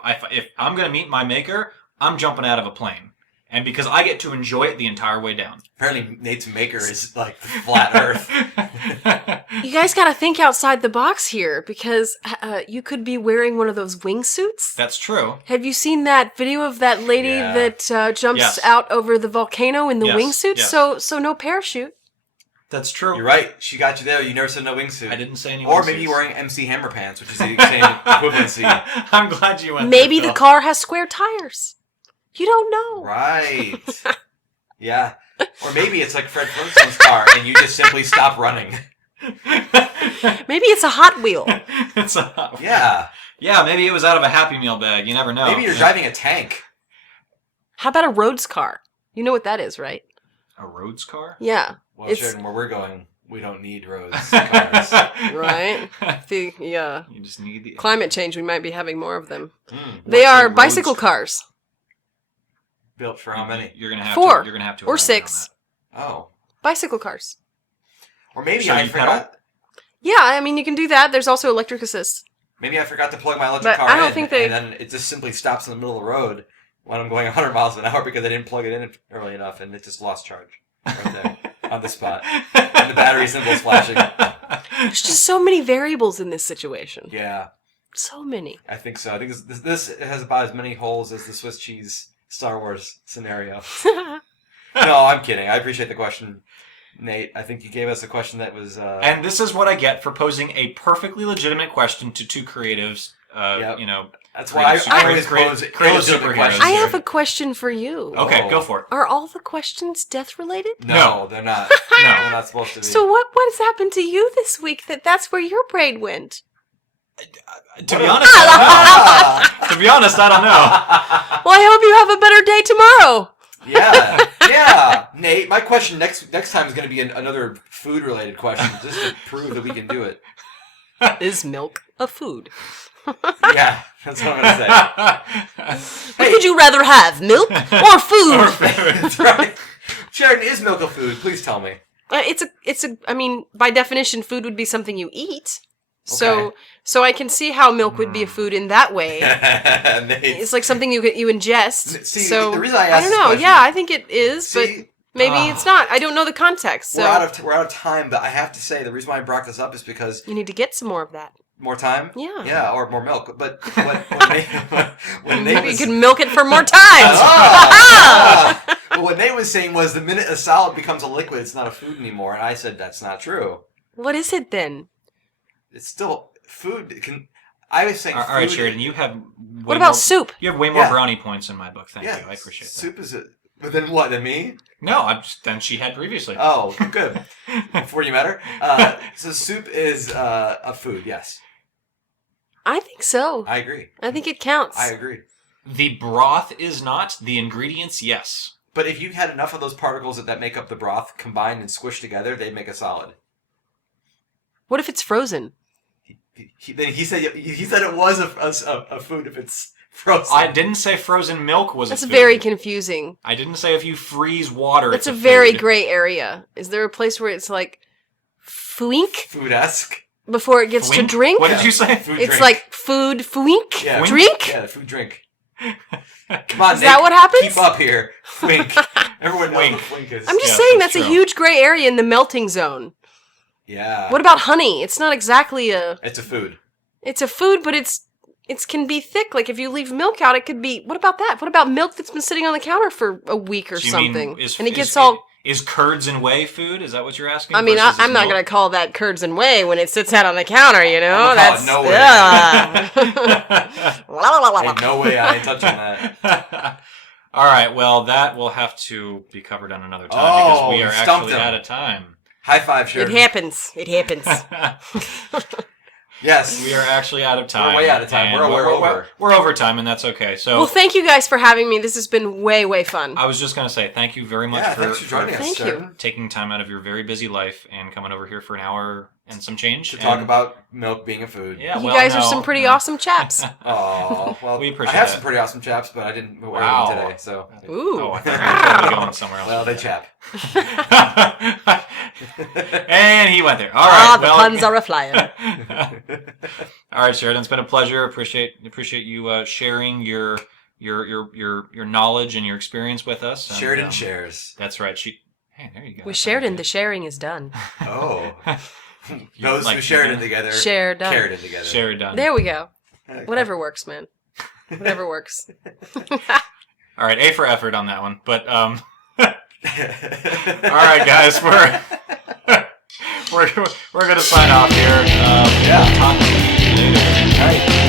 I'm going to meet my maker, I'm jumping out of a plane. And because I get to enjoy it the entire way down. Apparently, Nate's maker is like flat Earth. You guys got to think outside the box here because you could be wearing one of those wingsuits. That's true. Have you seen that video of that lady that jumps out over the volcano in the wingsuit? Yes. So no parachute. That's true. You're right. She got you there. You never said no wingsuit. I didn't say any wingsuits. Or maybe you're wearing MC Hammer pants, which is the same equivalency. I'm glad you went Maybe there, the car has square tires. You don't know. Right. Yeah. Or maybe it's like Fred Flintstone's car and you just simply stop running. Maybe it's a Hot Wheel. It's a Hot Wheel. Yeah. Yeah, maybe it was out of a Happy Meal bag. You never know. Maybe you're driving a tank. How about a Rhodes car? You know what that is, right? A Rhodes car? Yeah. Well, Cherdon, where we're going, we don't need roads. Cars. Right? You just need the climate change. We might be having more of them. They are bicycle cars. Built for how many? You're gonna have 4. You're gonna have to or 6. Oh. Bicycle cars. Or maybe So I you forgot. pedal? Yeah, I mean you can do that. There's also electric assist. Maybe I forgot to plug my electric But car I don't in, think they- and then it just simply stops in the middle of the road when I'm going 100 miles an hour because I didn't plug it in early enough, and it just lost charge right there on the spot. And the battery symbol's flashing. There's just so many variables in this situation. Yeah. So many. I think so. I think this has about as many holes as the Swiss cheese Star Wars scenario. No, I'm kidding. I appreciate the question, Nate. I think you gave us a question that was... And this is what I get for posing a perfectly legitimate question to two creatives. Yep. That's creative why I always pose creative illegitimate superheroes. questions. I have a question for you. Okay, go for it. Are all the questions death related? No, they're not. No, they're not supposed to be. So what has happened to you this week that's where your brain went? To be honest, I don't know. To be honest, I don't know. Well, I hope you have a better day tomorrow. Yeah. Nate, my question next time is going to be another food-related question, just to prove that we can do it. Is milk a food? Yeah, that's what I'm going to say. What would you rather have, milk or food? That's right. Cherdon, is milk a food? Please tell me. I mean, by definition, food would be something you eat. Okay. So I can see how milk would be a food in that way. It's like something you ingest. See, so the reason I I asked don't this know. question- Yeah, I think it is, but See, maybe it's not. I don't know the context. So we're out of time, but I have to say the reason why I brought this up is because you need to get some more of that. more time. Yeah. Yeah, or more milk. But when Nate Maybe was, you can milk it for more times. But what Nate was saying was the minute a solid becomes a liquid, it's not a food anymore, and I said that's not true. What is it then? It's still food. I was saying. All right, food- Cherdon, you have. What about soup? You have way more Yeah. brownie points in my book. Thank Yeah, you. I appreciate that. Soup is it? But then what? Than me? No, than she had previously. Oh, good. Before you met her. So soup is a food. Yes, I think so. I agree. I think it counts. I agree. The broth is not. The ingredients, yes. But if you had enough of those particles that make up the broth combined and squished together, they'd make a solid. What if it's frozen? Then he said it was a food if it's frozen. I didn't say frozen milk was That's a food. very confusing. I didn't say if you freeze water. That's it's a very food. gray area. Is there a place where it's like fwink Food-esque. before it gets to Fwink? drink? What did you say? Food It's drink. like food fwink? Yeah. Drink? Yeah, food drink. Come on, Is that what happens? Keep up here. Wink. Everyone knows Wink. what wink is. I'm just Yeah, saying that's that's a true. huge gray area in the melting zone. Yeah. What about honey? It's not exactly It's a food. it's a food, but it can be thick. Like if you leave milk out, it could be. What about that? What about milk that's been sitting on the counter for a week or So you something, mean, and it gets all? Is curds and whey food? Is that what you're asking? I mean, versus I'm not milk? going to call that curds and whey when it sits out on the counter. You know, I'm gonna that's call it Ain't no way I ain't touching that. All right, well, that will have to be covered on another time Oh, because we are stumped actually him. out of time. High five, It Cherdon. happens. It happens. Yes. We are actually out of time. We're way out of time. and We're over. We're over time, and that's okay. So, Well, thank you guys for having me. This has been way fun. I was just going to say thank you very much Thanks for joining us. Thank you. taking time out of your very busy life and coming over here for an hour and some change. To talk about milk being a food. Yeah, You guys are some pretty awesome chaps. Oh, well, We appreciate I have that. some pretty awesome chaps, but I didn't wear Wow. them today, so. Ooh. Oh, I thought you were totally going somewhere else. Well, they chap. And he went there. All right. the puns are a flyer. All right, Cherdon. It's been a pleasure. Appreciate you sharing your knowledge and your experience with us. And, Cherdon shares. That's right. Hey, there you go. With H.Cherdon, the sharing is done. Oh. Those who shared it together. Share done. Carried it together. Share it done. There we go. Whatever works, man. Whatever works. All right, A for effort on that one. But all right, guys, we're gonna sign off here. Yeah. Talk to you later. All right.